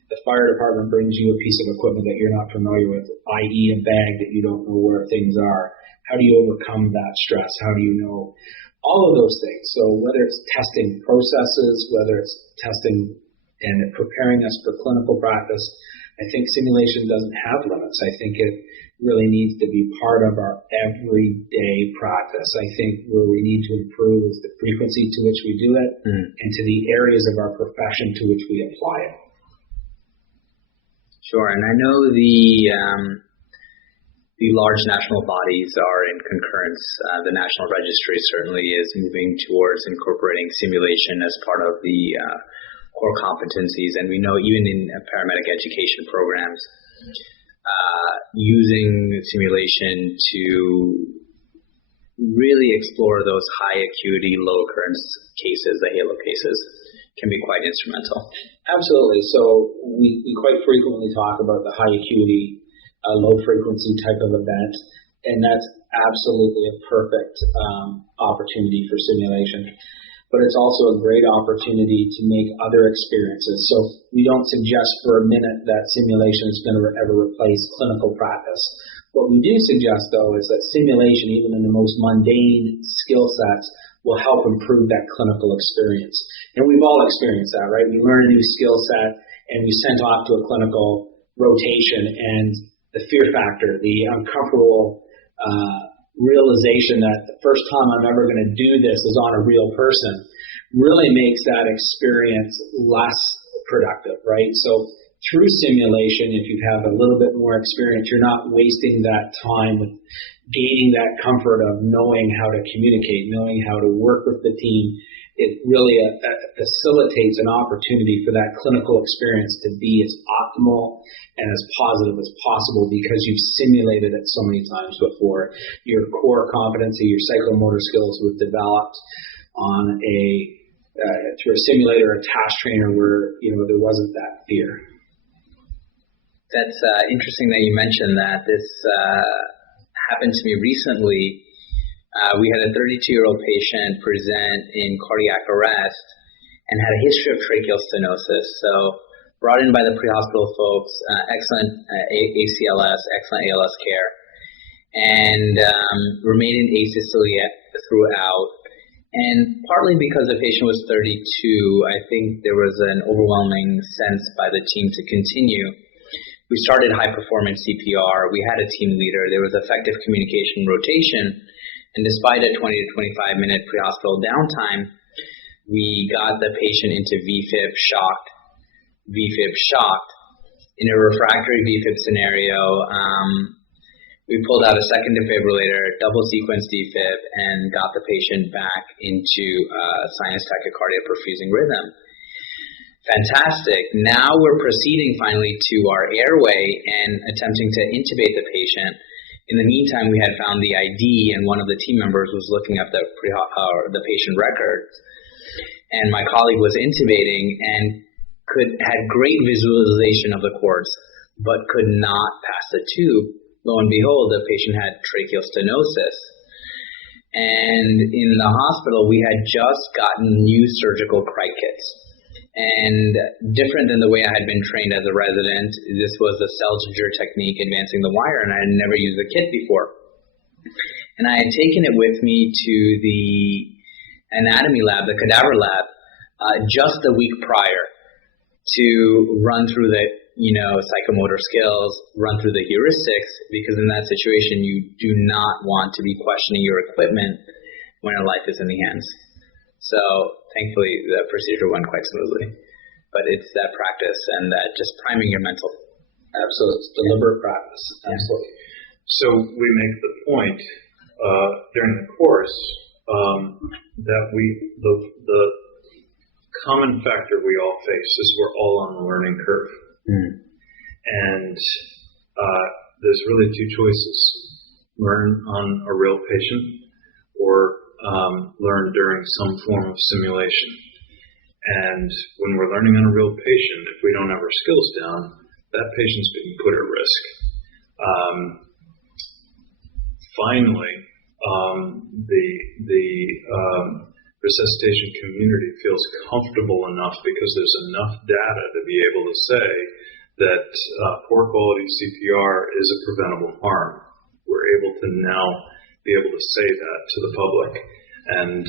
the fire department brings you a piece of equipment that you're not familiar with, i.e. a bag that you don't know where things are. How do you overcome that stress? How do you know? All of those things. So whether it's testing processes, whether it's testing and preparing us for clinical practice, I think simulation doesn't have limits. I think it really needs to be part of our everyday practice. I think where we need to improve is the frequency to which we do it and to the areas of our profession to which we apply it. Sure, and I know the large national bodies are in concurrence. The National Registry certainly is moving towards incorporating simulation as part of the core competencies, and we know even in paramedic education programs, using simulation to really explore those high acuity, low occurrence cases, the halo cases, can be quite instrumental. Absolutely. So we quite frequently talk about the high acuity, low frequency type of event, and that's absolutely a perfect opportunity for simulation. But it's also a great opportunity to make other experiences. So we don't suggest for a minute that simulation is going to ever replace clinical practice. What we do suggest, though, is that simulation, even in the most mundane skill sets, will help improve that clinical experience. And we've all experienced that, right? We learn a new skill set and we sent off to a clinical rotation, and the fear factor, the uncomfortable realization that the first time I'm ever going to do this is on a real person really makes that experience less productive, right? So through simulation, if you have a little bit more experience, you're not wasting that time with gaining that comfort of knowing how to communicate, knowing how to work with the team. It really facilitates an opportunity for that clinical experience to be as optimal and as positive as possible because you've simulated it so many times before. Your core competency, your psychomotor skills were developed on through a simulator, a task trainer where there wasn't that fear. That's interesting that you mentioned that. This happened to me recently. We had a 32-year-old patient present in cardiac arrest and had a history of tracheal stenosis. So brought in by the pre-hospital folks, excellent ACLS, excellent ALS care, and remained in asystole throughout. And partly because the patient was 32, I think there was an overwhelming sense by the team to continue. We started high-performance CPR. We had a team leader. There was effective communication rotation. And despite a 20 to 25-minute pre-hospital downtime, we got the patient into VFib shocked. In a refractory VFib scenario, we pulled out a second defibrillator, double-sequence defib, and got the patient back into sinus tachycardia perfusing rhythm. Fantastic. Now we're proceeding finally to our airway and attempting to intubate the patient. In the meantime, we had found the ID, and one of the team members was looking up the patient records. And my colleague was intubating and had great visualization of the cords, but could not pass the tube. Lo and behold, the patient had tracheal stenosis. And in the hospital, we had just gotten new surgical cric kits. And different than the way I had been trained as a resident, this was the Seldinger technique, advancing the wire, and I had never used the kit before. And I had taken it with me to the anatomy lab, the cadaver lab, just a week prior to run through the psychomotor skills, run through the heuristics, because in that situation, you do not want to be questioning your equipment when a life is in the hands. So thankfully, the procedure went quite smoothly. But it's that practice and that just priming your mental. Absolutely. It's deliberate practice. Absolutely. So we make the point during the course that the common factor we all face is we're all on the learning curve. And there's really two choices: learn on a real patient or learn during some form of simulation. And when we're learning on a real patient, if we don't have our skills down, that patient's being put at risk. Finally, the resuscitation community feels comfortable enough because there's enough data to be able to say that poor quality CPR is a preventable harm. We're able to now be able to say that to the public. And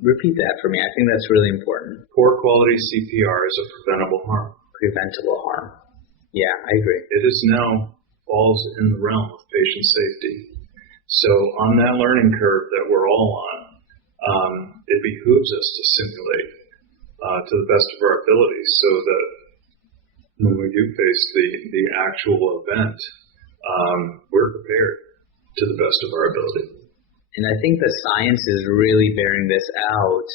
repeat that for me. I think that's really important. Poor quality CPR is a preventable harm. Preventable harm. Yeah, I agree. It is now falls in the realm of patient safety. So on that learning curve that we're all on, it behooves us to simulate to the best of our abilities so that when we do face the actual event, we're prepared to the best of our ability. And I think the science is really bearing this out.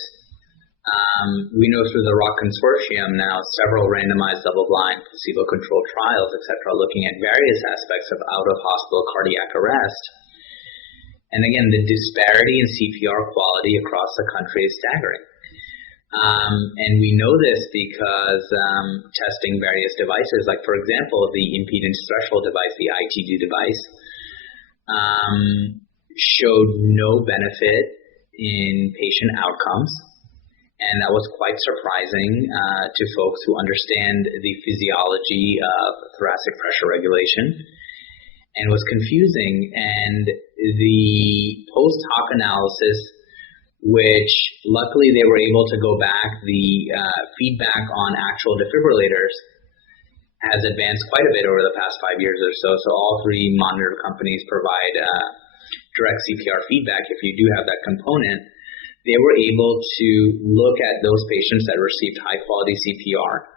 We know through the ROC Consortium now several randomized double-blind placebo-controlled trials, etc., looking at various aspects of out-of-hospital cardiac arrest. And again, the disparity in CPR quality across the country is staggering. And we know this because testing various devices, like, for example, the impedance threshold device, the ITD device, showed no benefit in patient outcomes. And that was quite surprising to folks who understand the physiology of thoracic pressure regulation, and was confusing. And the post hoc analysis, which luckily they were able to go back, the feedback on actual defibrillators has advanced quite a bit over the past 5 years or so. So all three monitor companies provide direct CPR feedback. If you do have that component, they were able to look at those patients that received high-quality CPR,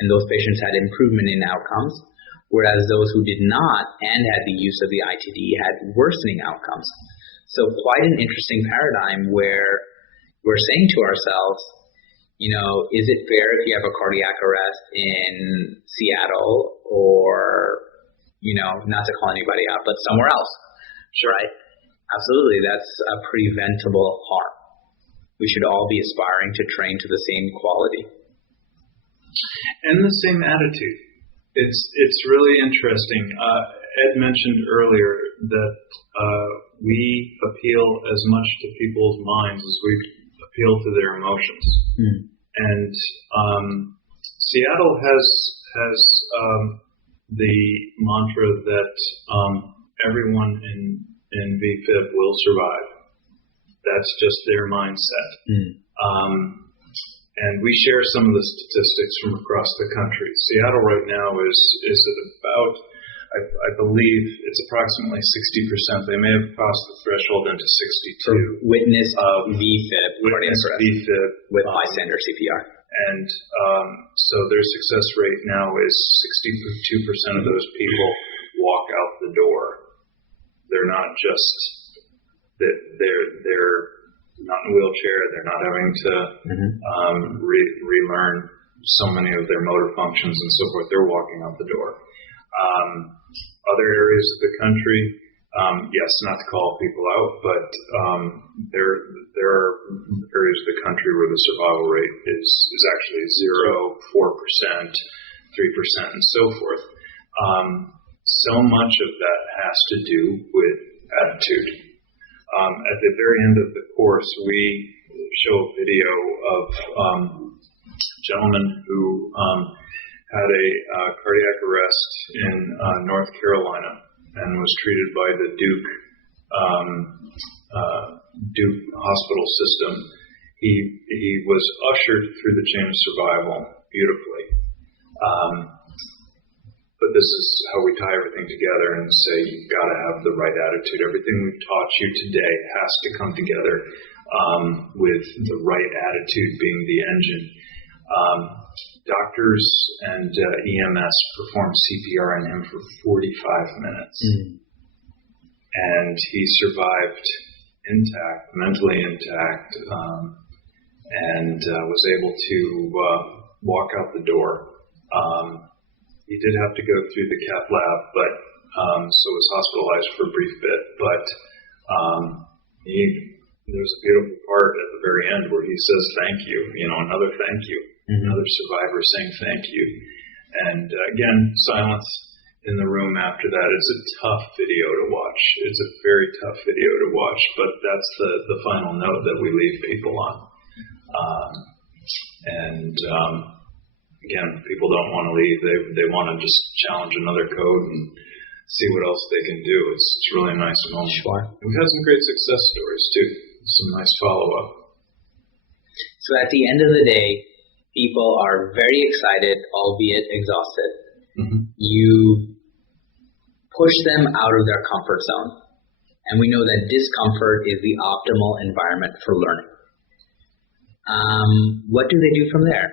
and those patients had improvement in outcomes, whereas those who did not and had the use of the ITD had worsening outcomes. So quite an interesting paradigm where we're saying to ourselves, is it fair if you have a cardiac arrest in Seattle or, not to call anybody out, but somewhere else? Sure. Right? Absolutely. That's a preventable harm. We should all be aspiring to train to the same quality. And the same attitude. It's really interesting. Ed mentioned earlier that we appeal as much to people's minds as we appeal to their emotions. And Seattle has the mantra that everyone in VFib will survive. That's just their mindset. And we share some of the statistics from across the country. Seattle right now is at about, I believe it's approximately 60%. They may have crossed the threshold into 62. Witness VFib, witness VFib with bystander CPR. And so their success rate now is 62% of those people walk out the door. They're not just that they're not in a wheelchair. They're not having to relearn so many of their motor functions and so forth. They're walking out the door. Other areas of the country, yes, not to call people out, but there are areas of the country where the survival rate is actually 0, 4%, 3%, and so forth. So much of that has to do with attitude. At the very end of the course, we show a video of a gentleman who had a cardiac arrest in North Carolina and was treated by the Duke hospital system. He was ushered through the chain of survival beautifully. But this is how we tie everything together and say you've got to have the right attitude. Everything we've taught you today has to come together with the right attitude being the engine. Doctors and EMS performed CPR on him for 45 minutes. And he survived intact, mentally intact, and was able to walk out the door. He did have to go through the cath lab, but so was hospitalized for a brief bit. But there's a beautiful part at the very end where he says thank you, another thank you, another survivor saying thank you. And again, silence in the room after that. It's a tough video to watch. It's a very tough video to watch, but that's the final note that we leave people on. Again, people don't want to leave. They want to just challenge another code and see what else they can do. It's really a nice moment. Sure. We've had some great success stories too. Some nice follow-up. So at the end of the day, people are very excited, albeit exhausted. You push them out of their comfort zone. And we know that discomfort is the optimal environment for learning. What do they do from there?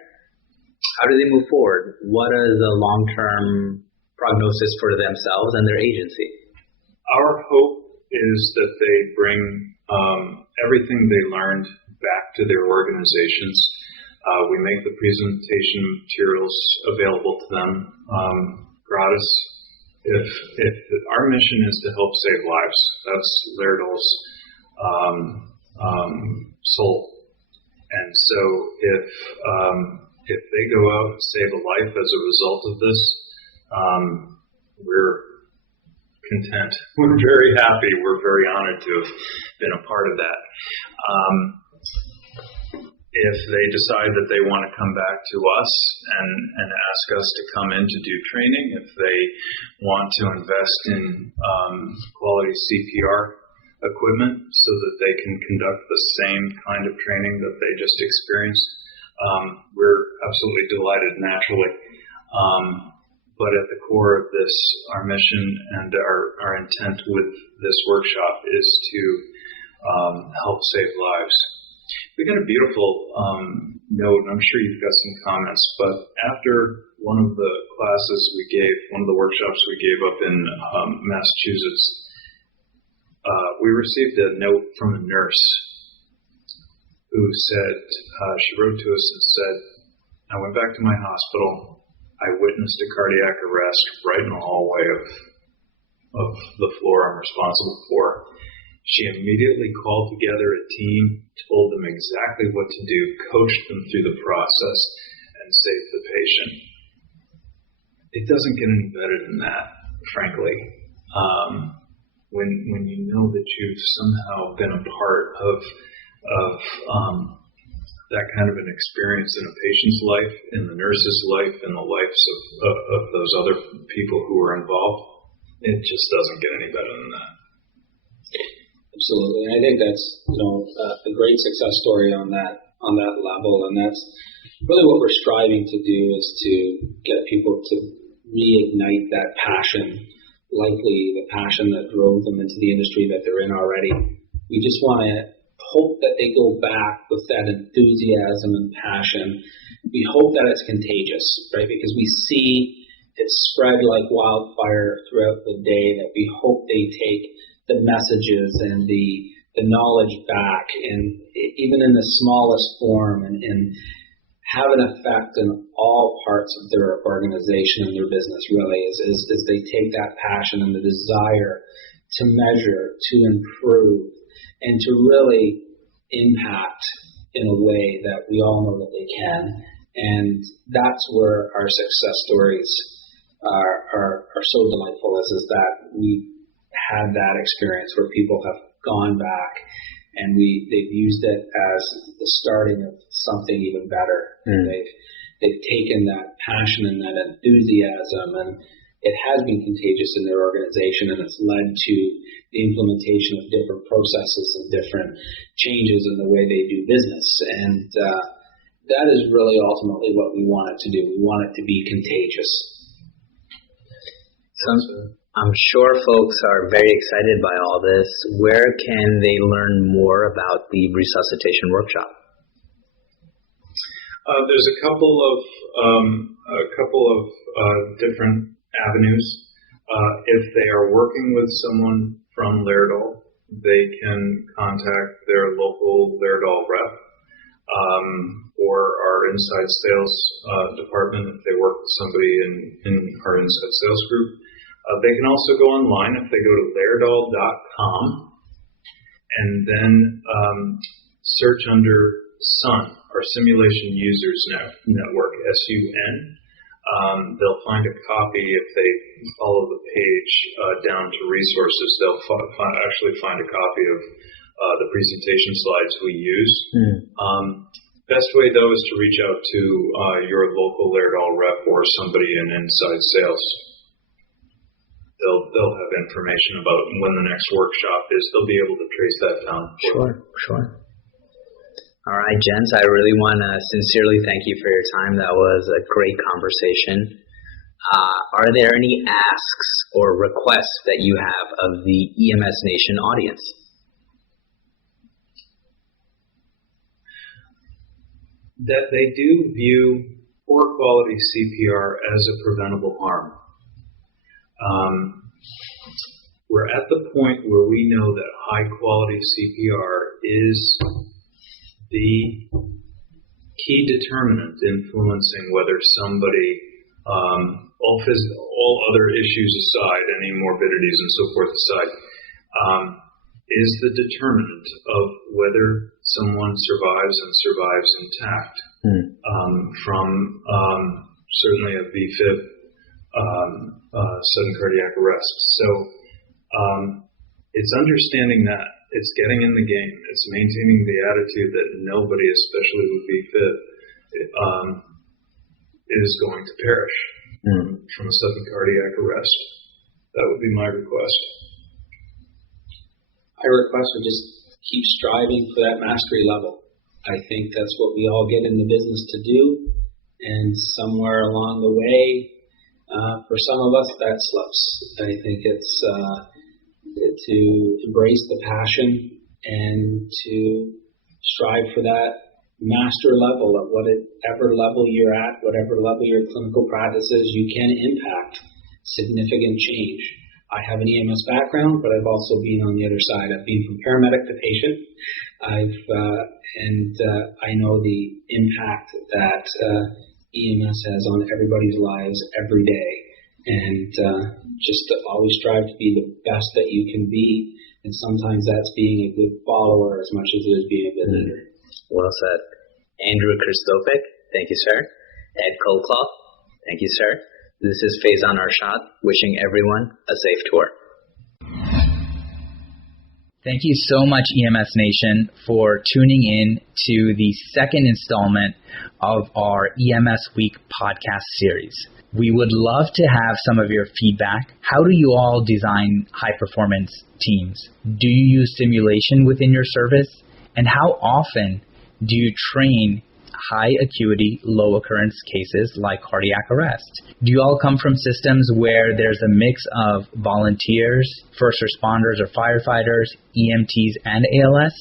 How do they move forward? What is the long-term prognosis for themselves and their agency? Our hope is that they bring everything they learned back to their organizations. We make the presentation materials available to them gratis. If our mission is to help save lives, that's Laerdal's soul. And so if they go out and save a life as a result of this, we're content. We're very happy. We're very honored to have been a part of that. If they decide that they want to come back to us and ask us to come in to do training, if they want to invest in quality CPR equipment so that they can conduct the same kind of training that they just experienced, we're absolutely delighted naturally. But at the core of this, our mission and our intent with this workshop is to help save lives. We got a beautiful note, and I'm sure you've got some comments, but after one of the classes we gave, one of the workshops we gave up in Massachusetts, we received a note from a nurse who said, she wrote to us and said, I went back to my hospital. I witnessed a cardiac arrest right in the hallway of the floor I'm responsible for. She immediately called together a team, told them exactly what to do, coached them through the process, and saved the patient. It doesn't get any better than that, frankly. When you know that you've somehow been a part of that kind of an experience in a patient's life, in the nurse's life, in the lives of those other people who are involved, it just doesn't get any better than that. Absolutely. And I think that's, a great success story on that level. And that's really what we're striving to do, is to get people to reignite that passion, likely the passion that drove them into the industry that they're in already. We just want to hope that they go back with that enthusiasm and passion. We hope that it's contagious, right? Because we see it spread like wildfire throughout the day, that we hope they take the messages and the knowledge back, and even in the smallest form, and have an effect in all parts of their organization and their business, really, is they take that passion and the desire to measure, to improve, and to really impact in a way that we all know that they can. And that's where our success stories are so delightful, is that we had that experience where people have gone back and they've used it as the starting of something even better. They've taken that passion and that enthusiasm, and it has been contagious in their organization, and it's led to the implementation of different processes and different changes in the way they do business. And that is really ultimately what we want it to do. We want it to be contagious. So I'm sure folks are very excited by all this. Where can they learn more about the Resuscitation Workshop? There's a couple of different avenues. If they are working with someone from Laerdal, they can contact their local Laerdal rep, or our inside sales department if they work with somebody in our inside sales group. They can also go online if they go to laerdal.com and then search under SUN, our Simulation Users Network, SUN. They'll find a copy. If they follow the page down to resources, they'll actually find a copy of the presentation slides we use. Best way, though, is to reach out to your local Laerdal rep or somebody in inside sales. They'll have information about when the next workshop is. They'll be able to trace that down. Sure. All right, gents, I really want to sincerely thank you for your time. That was a great conversation. Are there any asks or requests that you have of the EMSNation audience? That they do view poor quality CPR as a preventable harm. We're at the point where we know that high quality CPR is the key determinant influencing whether somebody, all other issues aside, any morbidities and so forth aside, is the determinant of whether someone survives intact from certainly a VFib, sudden cardiac arrest. So it's understanding that. It's getting in the game. It's maintaining the attitude that nobody, especially with VFib, is going to perish from a sudden cardiac arrest. That would be my request. My request would just keep striving for that mastery level. I think that's what we all get in the business to do, and somewhere along the way, for some of us, that slips. I think it's to embrace the passion and to strive for that master level at whatever level you're at, whatever level your clinical practice is, you can impact significant change. I have an EMS background, but I've also been on the other side. I've been from paramedic to patient. I know the impact that EMS has on everybody's lives every day. And just to always strive to be the best that you can be. And sometimes that's being a good follower as much as it is being a good leader. Well said. Andrew Kristopik, thank you, sir. Ed Coleclough, thank you, sir. This is Faizan Arshad, wishing everyone a safe tour. Thank you so much, EMSNation, for tuning in to the second installment of our EMS Week podcast series. We would love to have some of your feedback. How do you all design high-performance teams? Do you use simulation within your service? And how often do you train high acuity, low occurrence cases like cardiac arrest? Do you all come from systems where there's a mix of volunteers, first responders or firefighters, EMTs, and ALS?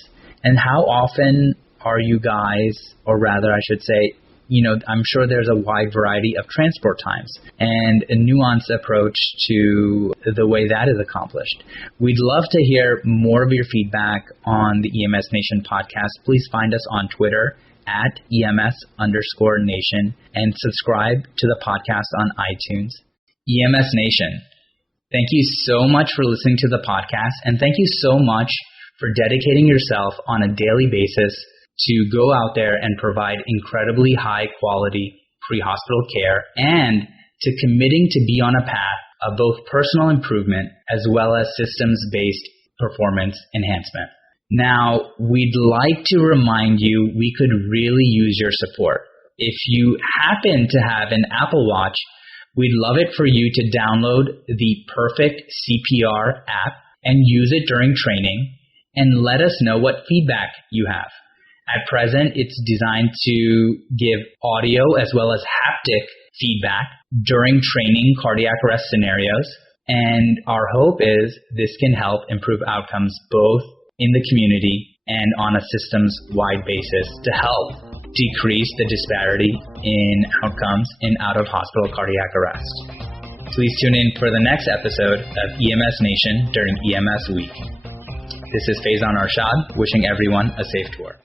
And how often are you guys, or rather I should say, I'm sure there's a wide variety of transport times and a nuanced approach to the way that is accomplished. We'd love to hear more of your feedback on the EMSNation podcast. Please find us on Twitter at EMS_nation and subscribe to the podcast on iTunes. EMSNation, thank you so much for listening to the podcast, and thank you so much for dedicating yourself on a daily basis to go out there and provide incredibly high quality pre-hospital care, and to committing to be on a path of both personal improvement as well as systems-based performance enhancement. Now, we'd like to remind you we could really use your support. If you happen to have an Apple Watch, we'd love it for you to download the Perfect CPR app and use it during training, and let us know what feedback you have. At present, it's designed to give audio as well as haptic feedback during training cardiac arrest scenarios, and our hope is this can help improve outcomes both in the community and on a systems-wide basis to help decrease the disparity in outcomes in out-of-hospital cardiac arrest. Please tune in for the next episode of EMS Nation during EMS Week. This is Faizan Arshad, wishing everyone a safe tour.